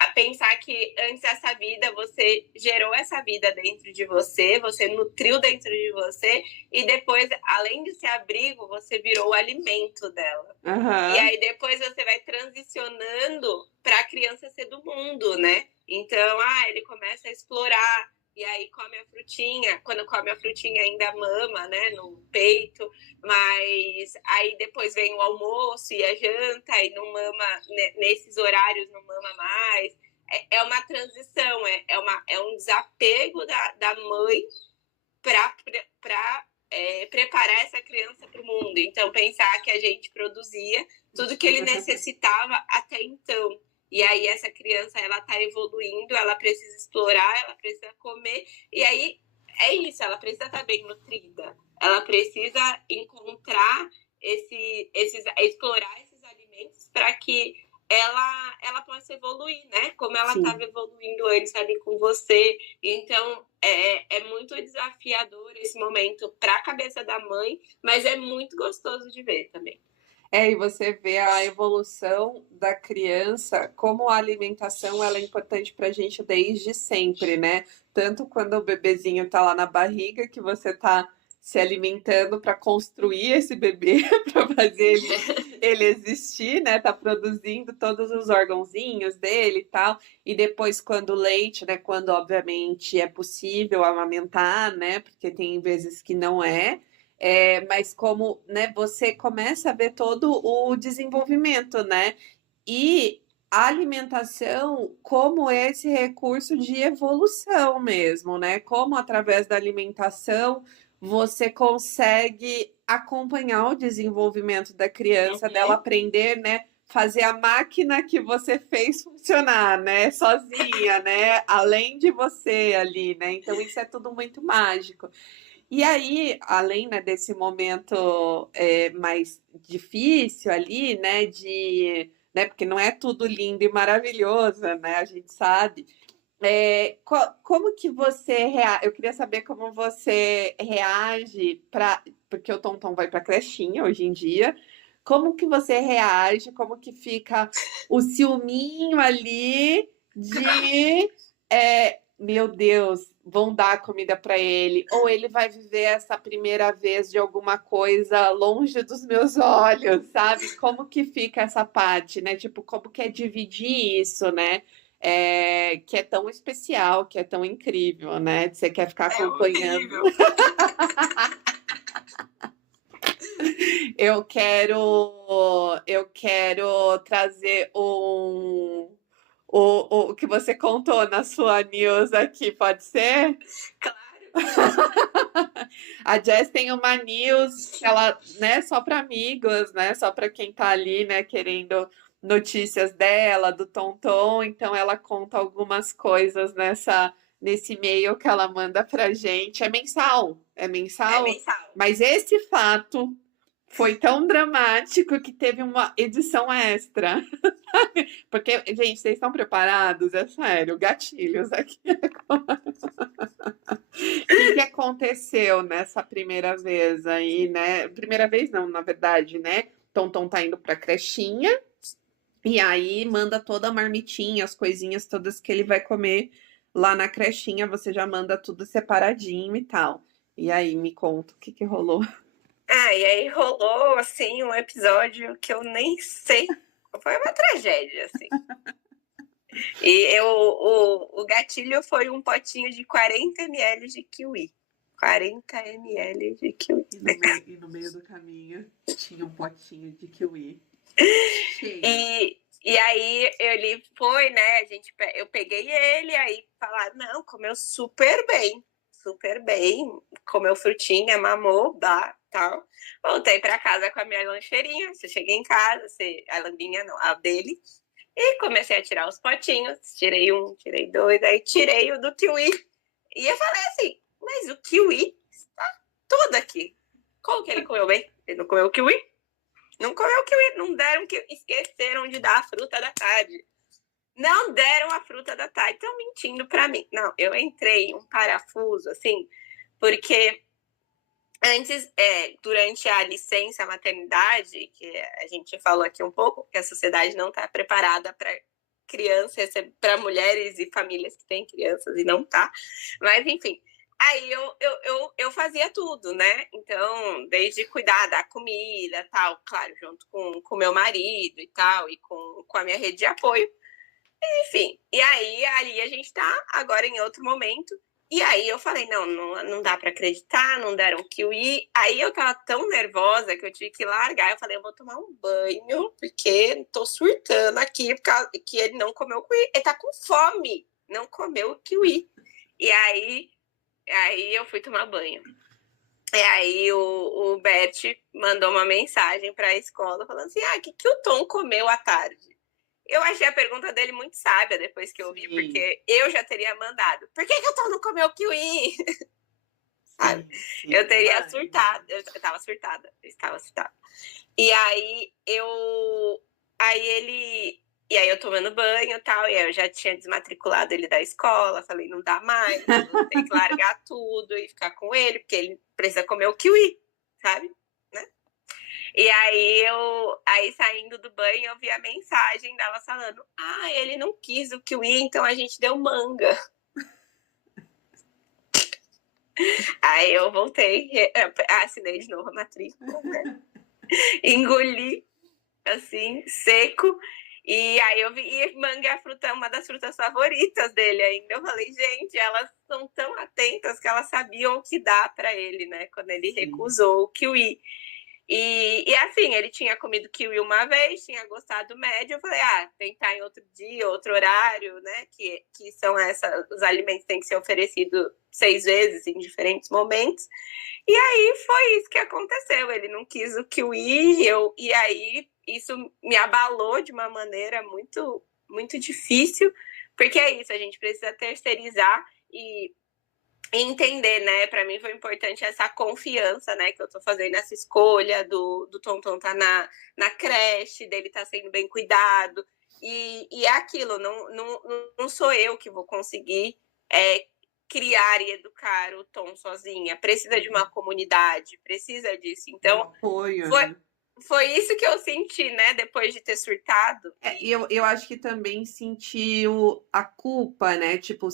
a pensar que antes dessa vida, você gerou essa vida dentro de você nutriu dentro de você, e depois, além de ser abrigo, você virou o alimento dela. Uhum. E aí depois você vai transicionando para a criança ser do mundo, né? Então, ele começa a explorar, e aí come a frutinha, quando come a frutinha ainda mama, né, no peito, mas aí depois vem o almoço e a janta, e não mama, nesses horários não mama mais. É uma transição, é um desapego da mãe para preparar essa criança para o mundo. Então, pensar que a gente produzia tudo que ele necessitava até então. E aí essa criança, ela está evoluindo, ela precisa explorar, ela precisa comer, e aí é isso, ela precisa estar bem nutrida, ela precisa encontrar explorar esses alimentos para que ela possa evoluir, né? Como ela estava evoluindo antes ali com você. Então, é muito desafiador esse momento para a cabeça da mãe, mas é muito gostoso de ver também. E você vê a evolução da criança, como a alimentação ela é importante para a gente desde sempre, né? Tanto quando o bebezinho está lá na barriga, que você está se alimentando para construir esse bebê, para fazer ele existir, né? Tá produzindo todos os órgãozinhos dele e tal. E depois, quando o leite, né? Quando, obviamente, é possível amamentar, né? Porque tem vezes que não é. Mas como, né, você começa a ver todo o desenvolvimento, né? E a alimentação como esse recurso de evolução mesmo, né? Como através da alimentação você consegue acompanhar o desenvolvimento da criança, dela aprender, né? Fazer a máquina que você fez funcionar, né? Sozinha, né? Além de você ali, né? Então isso é tudo muito mágico. E aí, além, né, desse momento mais difícil ali, né, né, porque não é tudo lindo e maravilhoso, né, a gente sabe. Como que você reage? Eu queria saber como você reage porque o Tonton vai para a crechinha hoje em dia. Como que você reage? Como que fica o ciúminho ali de meu Deus, vão dar comida para ele, ou ele vai viver essa primeira vez de alguma coisa longe dos meus olhos, sabe? Como que fica essa parte, né? Tipo, como que é dividir isso, né? Que é tão especial, que é tão incrível, né? Você quer ficar acompanhando. Eu quero trazer o que você contou na sua news aqui, pode ser? Claro. A Jess tem uma news, ela, né, só para amigos, né, só para quem tá ali, né, querendo notícias dela, do Tonton, então ela conta algumas coisas nesse e-mail que ela manda pra gente. É mensal, É mensal. Mas esse fato foi tão dramático que teve uma edição extra. Porque, gente, vocês estão preparados? É sério, gatilhos aqui. O que aconteceu nessa primeira vez aí, né? Primeira vez não, na verdade, né? Tonton tá indo pra crechinha e aí manda toda a marmitinha, as coisinhas todas que ele vai comer lá na crechinha, você já manda tudo separadinho e tal. E aí, me conta o que rolou. E aí rolou, assim, um episódio que eu nem sei. Foi uma tragédia, assim. E o gatilho foi um potinho de 40 ml de kiwi. 40 ml de kiwi. E no meio do caminho tinha um potinho de kiwi. E aí ele foi, né? Eu peguei ele, aí falar, não, comeu super bem, comeu frutinha, mamou, tal. Voltei para casa com a minha lancheirinha. Você cheguei em casa, a lambinha não, a dele. E comecei a tirar os potinhos. Tirei um, tirei dois, aí tirei o do kiwi. E eu falei assim, mas o kiwi está todo aqui. Como que ele comeu comeu kiwi. Não comeu kiwi, não deram kiwi, esqueceram de dar a fruta da tarde. Não deram a fruta da tarde, estão mentindo pra mim. Não, eu entrei em um parafuso, assim, porque antes, durante a licença maternidade, que a gente falou aqui um pouco, que a sociedade não está preparada para crianças, para mulheres e famílias que têm crianças e não tá. Mas, enfim, aí eu fazia tudo, né? Então, desde cuidar da comida, tal, claro, junto com meu marido e tal, e com a minha rede de apoio. Enfim, e aí ali a gente tá agora em outro momento. E aí eu falei, não dá para acreditar, não deram kiwi. Aí eu tava tão nervosa que eu tive que largar. Eu falei, eu vou tomar um banho, porque tô surtando aqui, porque ele não comeu kiwi. Ele tá com fome, não comeu kiwi. E aí eu fui tomar banho. E aí o Bert mandou uma mensagem para a escola falando assim, que o Tom comeu à tarde? Eu achei a pergunta dele muito sábia depois que eu vi, porque eu já teria mandado. Por que o Tom não comeu kiwi? Sabe? Sim, eu teria surtado. Eu estava surtada. E aí eu tomando banho e tal, e aí eu já tinha desmatriculado ele da escola, falei, não dá mais, eu vou ter que largar tudo e ficar com ele, porque ele precisa comer o kiwi, sabe? Né? E aí saindo do banho, eu vi a mensagem dela falando, ele não quis o kiwi, então a gente deu manga. Aí eu voltei, assinei de novo a matrícula, né? Engoli, assim, seco. E aí eu vi, e manga é uma das frutas favoritas dele ainda. Eu falei, gente, elas são tão atentas que elas sabiam o que dá para ele, né? Quando ele recusou o kiwi. E assim, ele tinha comido kiwi uma vez, tinha gostado médio. Eu falei, tentar em outro dia, outro horário, né? Que são os alimentos têm que ser oferecidos 6 vezes em diferentes momentos. E aí foi isso que aconteceu. Ele não quis o kiwi, e aí isso me abalou de uma maneira muito, muito difícil, porque é isso, a gente precisa terceirizar e entender, né? Para mim foi importante essa confiança, né? Que eu tô fazendo essa escolha do Tonton tá na creche, dele tá sendo bem cuidado. E é aquilo, não sou eu que vou conseguir criar e educar o Tom sozinha. Precisa de uma comunidade, precisa disso. Então, apoio, foi, né? foi isso que eu senti, né? Depois de ter surtado. Eu acho que também sentiu a culpa, né? Tipo,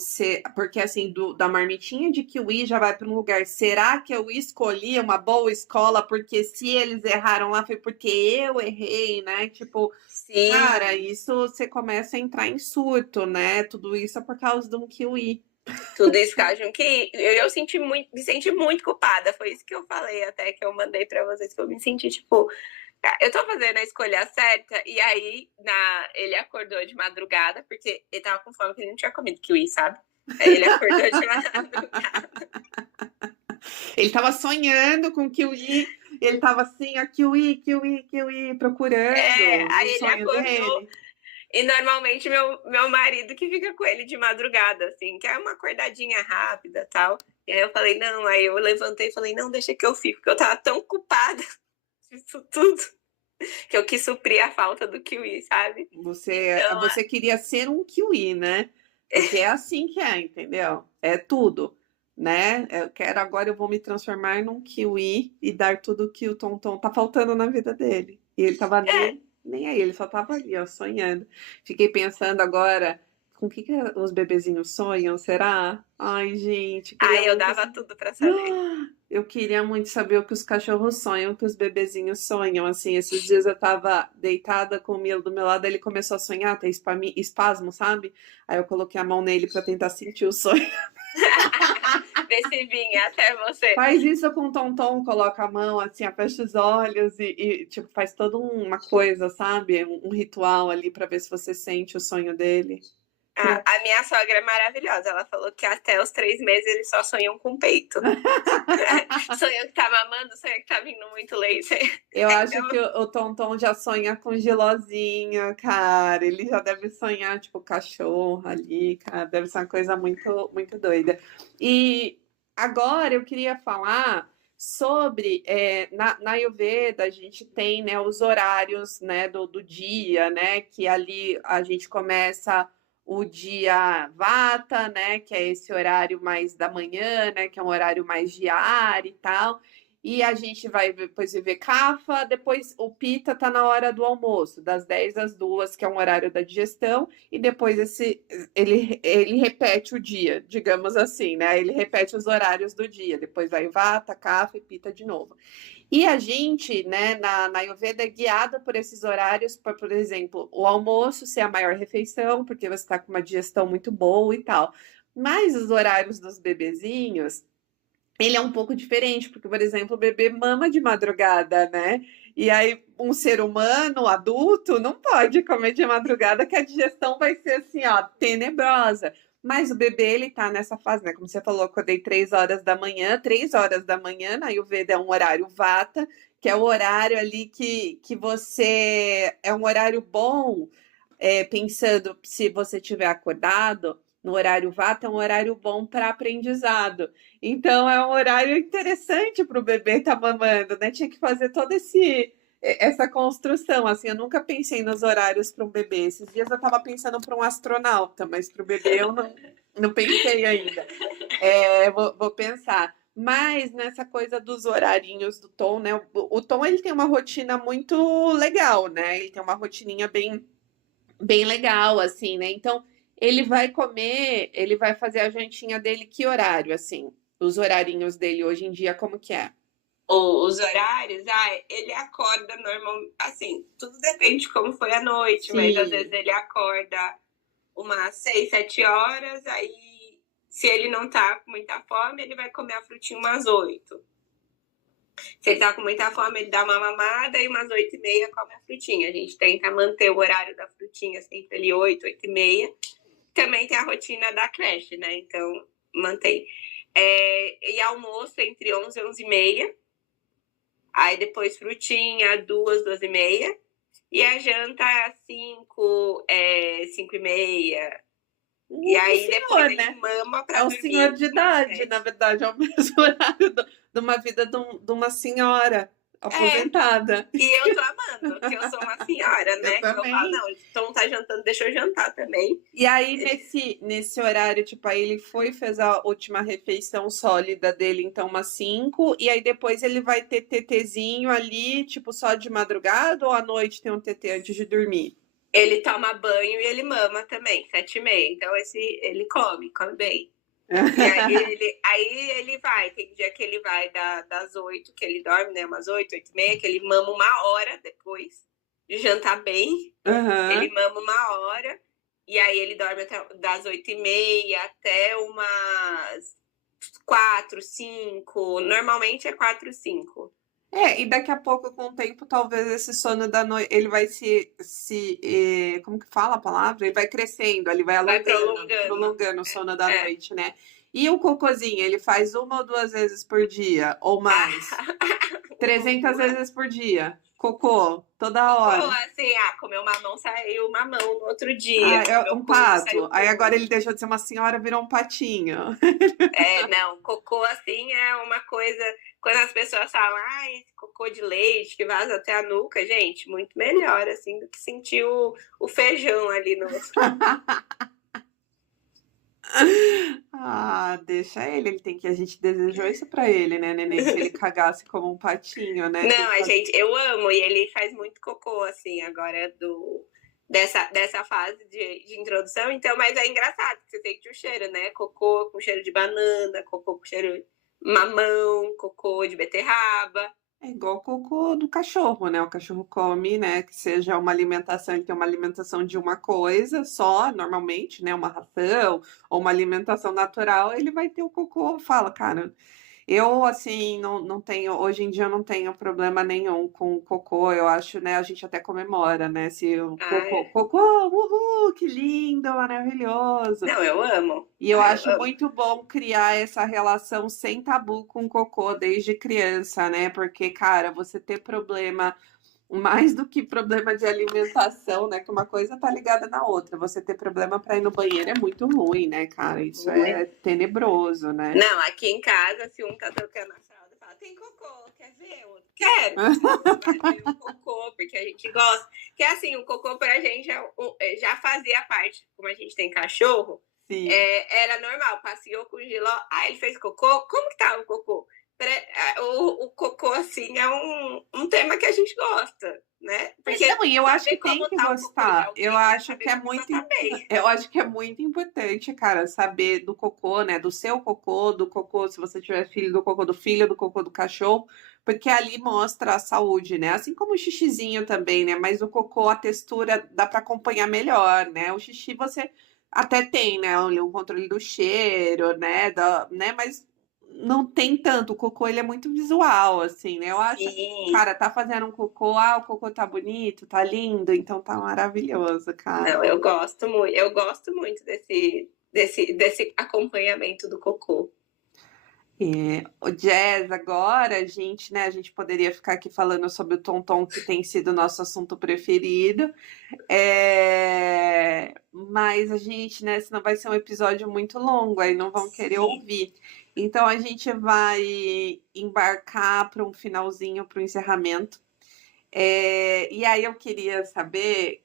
porque assim, da marmitinha de kiwi já vai para um lugar. Será que eu escolhi uma boa escola? Porque se eles erraram lá foi porque eu errei, né? Tipo, Sim. Cara, isso você começa a entrar em surto, né? Tudo isso é por causa de um kiwi. Tudo isso causa que eu me senti muito culpada. Foi isso que eu falei até que eu mandei para vocês, que eu me senti tipo, eu tô fazendo a escolha certa. E aí ele acordou de madrugada, porque ele tava com fome, porque ele não tinha comido kiwi, sabe? Aí ele acordou de madrugada. Ele tava sonhando com kiwi, ele tava assim, kiwi, procurando aí o ele sonho acordou. dele. E normalmente meu marido que fica com ele de madrugada, assim, que é uma acordadinha rápida e tal. E aí eu falei, não, aí eu levantei e falei, não, deixa que eu fico, porque eu tava tão culpada disso tudo, que eu quis suprir a falta do kiwi, sabe? Você queria ser um kiwi, né? Porque é assim que é, entendeu? É tudo, né? Eu vou me transformar num kiwi e dar tudo que o Tonton tá faltando na vida dele. E ele tava nem aí, ele só tava ali, ó, sonhando. Fiquei pensando agora, com o que os bebezinhos sonham, será? Ai, gente, eu dava tudo pra saber. Eu queria muito saber o que os cachorros sonham, o que os bebezinhos sonham. Assim, esses dias eu tava deitada com o Milo do meu lado, ele começou a sonhar, ter espasmo, sabe? Aí eu coloquei a mão nele pra tentar sentir o sonho. Ver se vinha até você. Faz isso com o Tonton, coloca a mão assim, fecha os olhos e tipo, faz toda uma coisa, sabe? Um ritual ali pra ver se você sente o sonho dele. A minha sogra é maravilhosa. Ela falou que até os 3 meses eles só sonham com peito. Sonham que tá mamando, sonham que tá vindo muito leite. Eu acho que o Tonton já sonha com gelozinho, cara. Ele já deve sonhar, tipo, cachorro ali, cara. Deve ser uma coisa muito, muito doida. E agora eu queria falar sobre na Ayurveda a gente tem, né, os horários, né, do dia, né, que ali a gente começa o dia Vata, né, que é esse horário mais da manhã, né, que é um horário mais diário e tal. E a gente vai depois viver Kapha, depois o Pitta tá na hora do almoço, das 10 às 2, que é um horário da digestão, e depois ele repete o dia, digamos assim, né? Ele repete os horários do dia, depois vai Vata, Kapha e Pitta de novo. E a gente, né, na Ayurveda é guiada por esses horários, por exemplo, o almoço ser a maior refeição, porque você está com uma digestão muito boa e tal. Mas os horários dos bebezinhos, ele é um pouco diferente, porque, por exemplo, o bebê mama de madrugada, né? E aí, um ser humano adulto não pode comer de madrugada, que a digestão vai ser assim, ó, tenebrosa. Mas o bebê, ele tá nessa fase, né? Como você falou, acordei 3 horas da manhã, 3 horas da manhã, na Ayurveda é um horário Vata, que é o horário ali que você. É um horário bom, pensando se você tiver acordado. No horário Vata é um horário bom para aprendizado. Então é um horário interessante para o bebê estar mamando, né? Tinha que fazer toda essa construção. Assim, eu nunca pensei nos horários para um bebê. Esses dias eu estava pensando para um astronauta, mas para o bebê eu não pensei ainda. Vou pensar. Mas nessa coisa dos horarinhos do Tom, né? O Tom ele tem uma rotina muito legal, né? Ele tem uma rotininha bem legal, assim, né? Então, ele vai comer, ele vai fazer a jantinha dele que horário, assim? Os horarinhos dele hoje em dia, como que é? Os horários, ele acorda normal, assim, tudo depende de como foi a noite, mas às vezes Sim. ele acorda umas 6, 7 horas, aí se ele não tá com muita fome, ele vai comer a frutinha umas 8. Se ele tá com muita fome, ele dá uma mamada e umas 8h30 come a frutinha. A gente tenta manter o horário da frutinha sempre ali 8, 8h30. Também tem a rotina da creche, né? Então, mantém. E almoço entre 11 e 11h30. Aí depois frutinha, 2, 2h30. E a janta é 5, 5h30. E aí depois Senhor, ele né? mama pra É um senhor dormir de umas idade, na 7. verdade, é o mesmo horário de uma vida de uma senhora É, aposentada. e eu tô amando, que eu sou uma senhora, Eu né? Que eu falo, também. não, então tá jantando, deixa eu jantar também. E aí, nesse horário, tipo, aí ele foi e fez a última refeição sólida dele, então, umas 5, e aí depois ele vai ter tetezinho ali, tipo, só de madrugada, ou à noite tem um tetê antes de dormir? Ele toma banho e ele mama também, 7h30. Então ele come bem. E aí ele vai, tem dia que ele vai das 8, que ele dorme, né? Umas 8, 8h30, que ele mama 1 hora depois de jantar bem. Ele Aham. mama 1 hora. E aí ele dorme até das 8h30 até umas 4, 5. Normalmente é 4, 5. E daqui a pouco, com o tempo, talvez esse sono da noite, ele vai como que fala a palavra? Ele vai crescendo, ele vai Vai alongando, prolongando. prolongando o sono da É. noite, né? E o cocôzinho, ele faz 1 ou 2 vezes por dia, ou mais? 300 vezes por dia. Cocô, toda Cocô, hora. assim, comeu mamão, saiu mamão no outro dia. Ah, é Comeu um pulvo, pato. saiu Aí agora pulvo. ele deixou de ser uma senhora, virou um patinho. Não, cocô assim é uma coisa. Quando as pessoas falam, esse cocô de leite que vaza até a nuca, gente, muito melhor, assim, do que sentir o feijão ali no. Ah, deixa ele tem que a gente desejou isso pra ele, né, neném, que ele cagasse como um patinho, né? Tem Não, que a fazer. gente, eu amo, e ele faz muito cocô, assim, agora dessa fase de introdução, então, mas é engraçado, porque você sente o cheiro, né? Cocô com cheiro de banana, cocô com cheiro de mamão, cocô de beterraba. É igual o cocô do cachorro, né? O cachorro come, né? Que seja uma alimentação, ele tem uma alimentação de uma coisa só, normalmente, né? Uma ração ou uma alimentação natural, ele vai ter o cocô. Fala, cara, eu, assim, não tenho, hoje em dia eu não tenho problema nenhum com cocô, eu acho, né, a gente até comemora, né, se o cocô, Ah, cocô, uhul, que lindo, maravilhoso. não, eu amo. E eu Eu acho amo. muito bom criar essa relação sem tabu com o cocô desde criança, né, porque, cara, você ter problema mais do que problema de alimentação, né? Que uma coisa tá ligada na outra. Você ter problema para ir no banheiro é muito ruim, né, cara? Isso é tenebroso, né? Não, aqui em casa, se um tá trocando a fralda, fala, tem cocô, quer ver? Outro, quero. Vai ver o cocô, porque a gente gosta. Que assim, o cocô pra gente já fazia parte, como a gente tem cachorro, era normal, passeou com o Giló, ele fez cocô, como que tá o cocô? O cocô, assim, é um tema que a gente gosta, né? Porque não, e eu acho que tem que gostar. Eu acho que é muito, eu acho que é muito importante, cara, saber do cocô, né? Do seu cocô, do cocô, se você tiver filho, do cocô do filho, do cocô do cachorro, porque ali mostra a saúde, né? Assim como o xixizinho também, né? Mas o cocô, a textura dá para acompanhar melhor, né? O xixi você até tem, né? Um controle do cheiro, né? Né? Mas não tem tanto. O cocô, ele é muito visual, assim, né? Eu acho, cara, tá fazendo um cocô, o cocô tá bonito, tá lindo, então tá maravilhoso, cara. Não, eu gosto muito desse acompanhamento do cocô. O Jazz, agora, a gente poderia ficar aqui falando sobre o Tonton, que tem sido o nosso assunto preferido. Mas a gente, né, senão vai ser um episódio muito longo, aí não vão querer ouvir. Então a gente vai embarcar para um finalzinho, para o encerramento. E aí eu queria saber,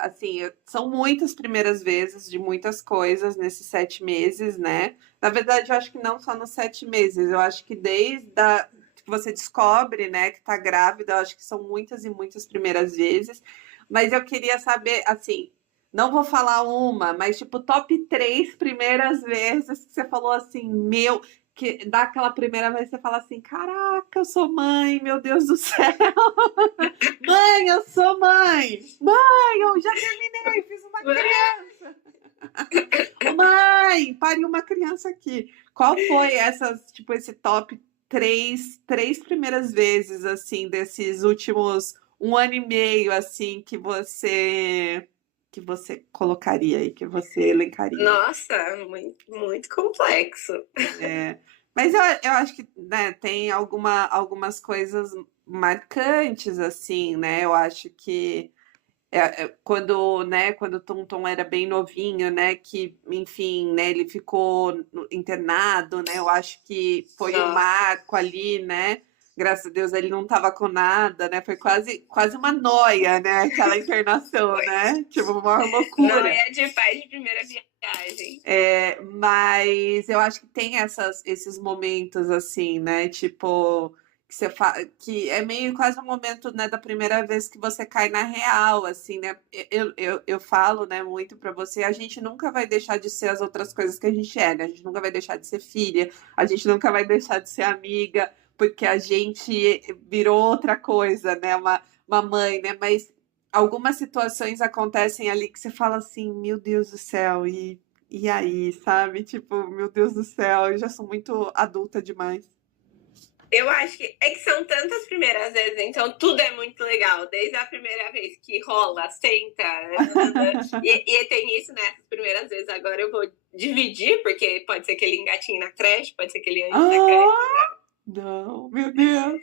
assim, são muitas primeiras vezes de muitas coisas nesses 7 meses, né? Na verdade, eu acho que não só nos 7 meses, eu acho que desde que você descobre, né, que tá grávida, eu acho que são muitas e muitas primeiras vezes. Mas eu queria saber, assim, não vou falar uma, mas tipo, top 3 primeiras vezes que você falou assim, meu, que dá aquela primeira vez que você fala assim, caraca, eu sou mãe, meu Deus do céu. Mãe, eu sou mãe. Mãe, eu já terminei, fiz uma criança. Mãe, pariu uma criança aqui. Qual foi tipo, esse top três primeiras vezes, assim, desses últimos 1 ano e meio, assim, que você colocaria aí, que você elencaria? Nossa, muito, muito complexo. Mas eu acho que, né, tem algumas coisas marcantes, assim, né? Eu acho que quando o Tonton era bem novinho, né? Que, enfim, né, ele ficou internado, né? Eu acho que foi um marco ali, né? Graças a Deus ele não estava com nada, né? Foi quase uma noia, né? Aquela internação, né? Tipo, uma loucura. Noia de pai de primeira viagem. Mas eu acho que tem esses momentos assim, né? Tipo, que é meio quase um momento, né, da primeira vez que você cai na real, assim, né? Eu falo, né, muito pra você, a gente nunca vai deixar de ser as outras coisas que a gente é, né? A gente nunca vai deixar de ser filha, a gente nunca vai deixar de ser amiga, porque a gente virou outra coisa, né? Uma mãe, né? Mas algumas situações acontecem ali que você fala assim, meu Deus do céu, e aí, sabe? Tipo, meu Deus do céu, eu já sou muito adulta demais. Eu acho que são tantas primeiras vezes, então tudo é muito legal. Desde a primeira vez que rola, senta. E tem isso, né? As primeiras vezes. Agora eu vou dividir, porque pode ser que ele engatinhe na creche, pode ser que ele ande na creche. Não, meu Deus.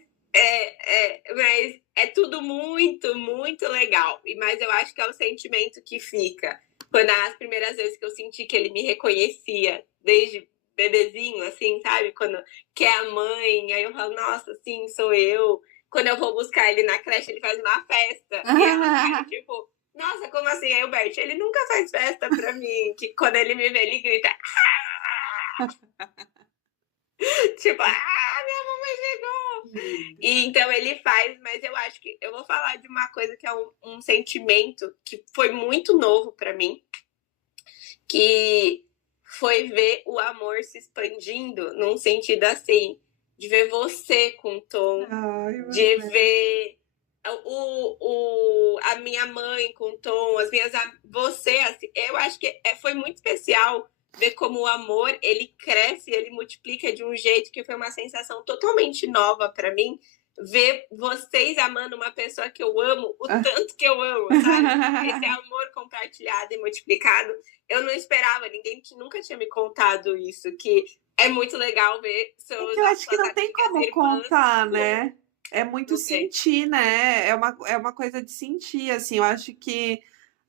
Mas é tudo muito, muito legal. Mas eu acho que é o sentimento que fica. Quando as primeiras vezes que eu senti que ele me reconhecia, desde bebezinho, assim, sabe? Quando quer a mãe, aí eu falo, nossa, sim, sou eu. Quando eu vou buscar ele na creche, ele faz uma festa. E ela fica, tipo, nossa, como assim? Aí o Bert, ele nunca faz festa pra mim. Que quando ele me vê, ele grita. Tipo, minha mamãe chegou! E então ele faz, mas eu acho que eu vou falar de uma coisa que é um sentimento que foi muito novo pra mim, que foi ver o amor se expandindo num sentido assim, de ver você com o Tom, de ver a minha mãe com o Tom, você, assim, eu acho que foi muito especial ver como o amor, ele cresce, ele multiplica de um jeito que foi uma sensação totalmente nova para mim, ver vocês amando uma pessoa que eu amo, o tanto que eu amo, sabe? Esse amor compartilhado e multiplicado. Eu não esperava, ninguém nunca tinha me contado isso, que é muito legal ver eu acho que não tem como contar, né? É muito Não sei. sentir, né? É uma coisa de sentir, assim. Eu acho que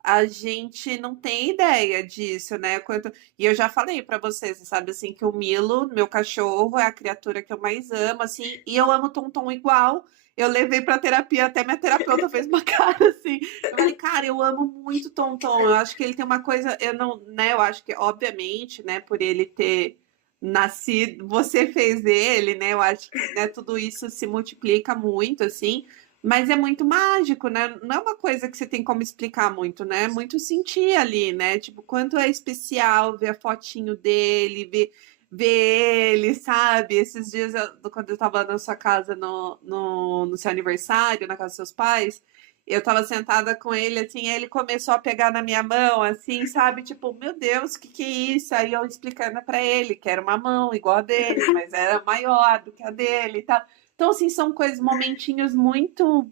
a gente não tem ideia disso, né? E eu já falei pra você, você sabe, assim, que o Milo, meu cachorro, é a criatura que eu mais amo, assim. E eu amo o Tonton igual. Eu levei pra terapia, até minha terapeuta fez uma cara assim. Eu falei, cara, eu amo muito o Tonton. Eu acho que ele tem uma coisa, eu não, né? Eu acho que, obviamente, né, por ele ter nascido, você fez ele, né? Eu acho que, né, tudo isso se multiplica muito, assim, mas é muito mágico, né? Não é uma coisa que você tem como explicar muito, né? É muito sentir ali, né? Tipo, quanto é especial ver a fotinho dele, ver ele, sabe? Esses dias, quando eu tava na sua casa no seu aniversário, na casa dos seus pais, eu tava sentada com ele, assim, aí ele começou a pegar na minha mão, assim, sabe? Tipo, meu Deus, o que que é isso? Aí eu explicando pra ele que era uma mão igual a dele, mas era maior do que a dele e tal. Então, assim, são coisas, momentinhos muito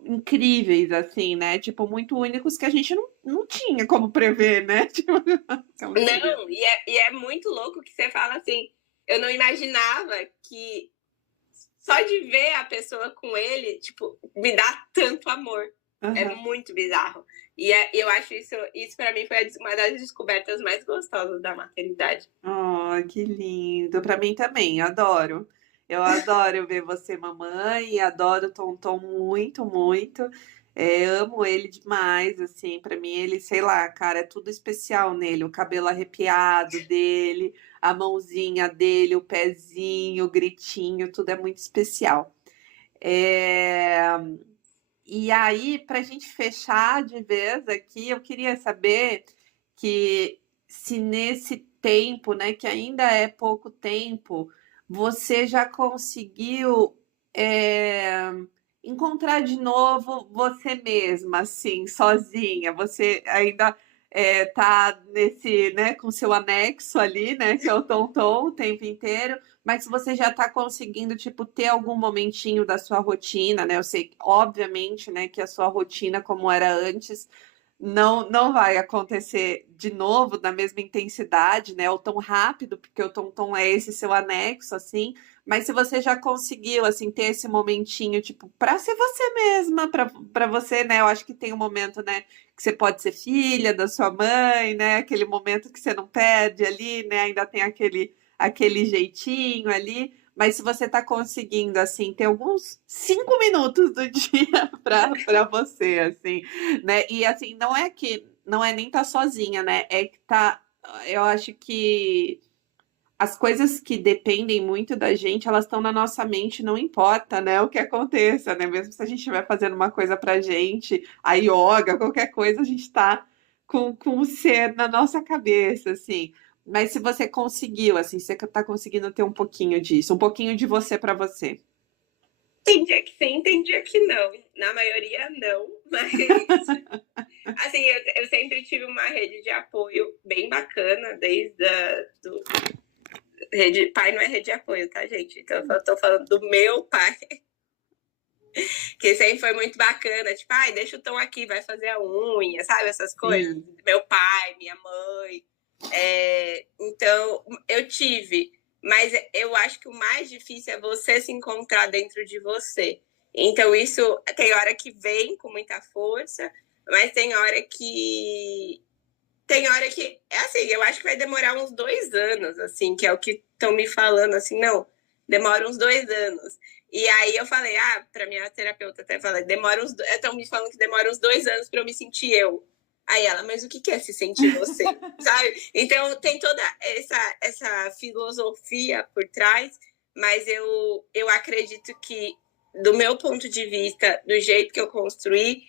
incríveis, assim, né? Tipo, muito únicos que a gente não tinha como prever, né? Tipo, como seria. Não, e é muito louco que você fala assim, eu não imaginava que só de ver a pessoa com ele, tipo, me dá tanto amor. É Aham. muito bizarro. Eu acho isso para mim foi uma das descobertas mais gostosas da maternidade. Oh, que lindo. Pra mim também, adoro. Eu adoro ver você, mamãe, adoro o Tonton muito, muito. É, amo ele demais, assim, pra mim ele, sei lá, cara, é tudo especial nele, o cabelo arrepiado dele, a mãozinha dele, o pezinho, o gritinho, tudo é muito especial. É, e aí, para a gente fechar de vez aqui, eu queria saber que se nesse tempo, né, que ainda é pouco tempo, você já conseguiu é, encontrar de novo você mesma, assim, sozinha. Você ainda tá nesse, né, com seu anexo ali, né, que é o Tonton o tempo inteiro. Mas se você já está conseguindo, tipo, ter algum momentinho da sua rotina, né? Eu sei, obviamente, né, que a sua rotina, como era antes, não vai acontecer de novo na mesma intensidade, né? Ou tão rápido, porque o Tonton é esse seu anexo, assim. Mas se você já conseguiu, assim, ter esse momentinho, tipo, para ser você mesma, para você, né? Eu acho que tem um momento, né, que você pode ser filha da sua mãe, né? Aquele momento que você não perde ali, né? Ainda tem aquele jeitinho ali, mas se você está conseguindo assim ter alguns 5 minutos do dia para você, assim, né? E assim, não é que não é nem tá sozinha, né? É que tá, eu acho que as coisas que dependem muito da gente, elas estão na nossa mente, não importa, né, o que aconteça, né? Mesmo se a gente estiver fazendo uma coisa pra gente, a yoga, qualquer coisa, a gente tá com o ser na nossa cabeça, assim. Mas se você conseguiu, assim, você tá conseguindo ter um pouquinho disso, um pouquinho de você pra você. Tem dia que sim, tem dia que não. Na maioria, não. Mas, assim, eu sempre tive uma rede de apoio bem bacana, desde do rede. Pai não é rede de apoio, tá, gente? Então, eu tô falando do meu pai, que sempre foi muito bacana. Tipo, ai, deixa o Tom aqui, vai fazer a unha, sabe? Essas coisas. Sim, Meu pai, minha mãe. Então, eu tive. Mas eu acho que o mais difícil é você se encontrar dentro de você. Então, isso tem hora que vem com muita força, mas tem hora que. Tem hora que. É assim, eu acho que vai demorar uns 2 anos, assim, que é o que estão me falando, assim, não, demora uns 2 anos. E aí eu falei, pra minha terapeuta até falei, demora uns. Estão me falando que demora uns 2 anos para eu me sentir eu. Aí ela, mas o que é se sentir você? Sabe? Então tem toda essa filosofia por trás, mas eu acredito que, do meu ponto de vista, do jeito que eu construí,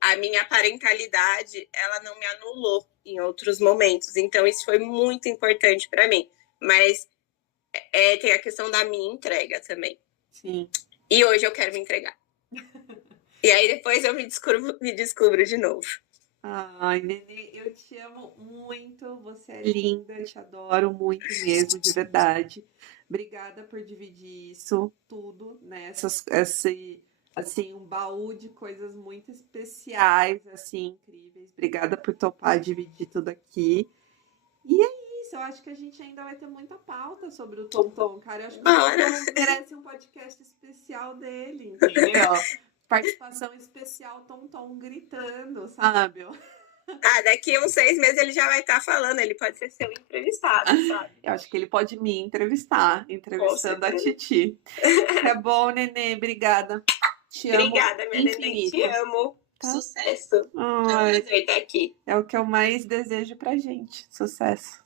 a minha parentalidade, ela não me anulou em outros momentos. Então isso foi muito importante para mim. Mas tem a questão da minha entrega também. sim. E hoje eu quero me entregar. E aí depois eu me descubro de novo. Ai, Nenê, eu te amo muito, você é linda, te adoro muito mesmo, de verdade. Obrigada por dividir isso tudo, né? Assim, um baú de coisas muito especiais, assim, incríveis. Obrigada por topar dividir tudo aqui. E é isso, eu acho que a gente ainda vai ter muita pauta sobre o Tonton, cara. Eu acho que o Bora! Tonton merece um podcast especial. especial dele, entendeu? Participação especial, Tom gritando, sabe? Ah, daqui uns 6 meses ele já vai estar falando, ele pode ser seu entrevistado, sabe? Eu acho que ele pode me entrevistar, entrevistando a Titi. Tá bom, Nenê, obrigada. Te amo. Obrigada, minha neném, te amo. Tá? Sucesso. É um prazer estar aqui. É o que eu mais desejo pra gente. Sucesso.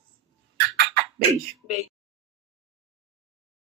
Beijo. Beijo.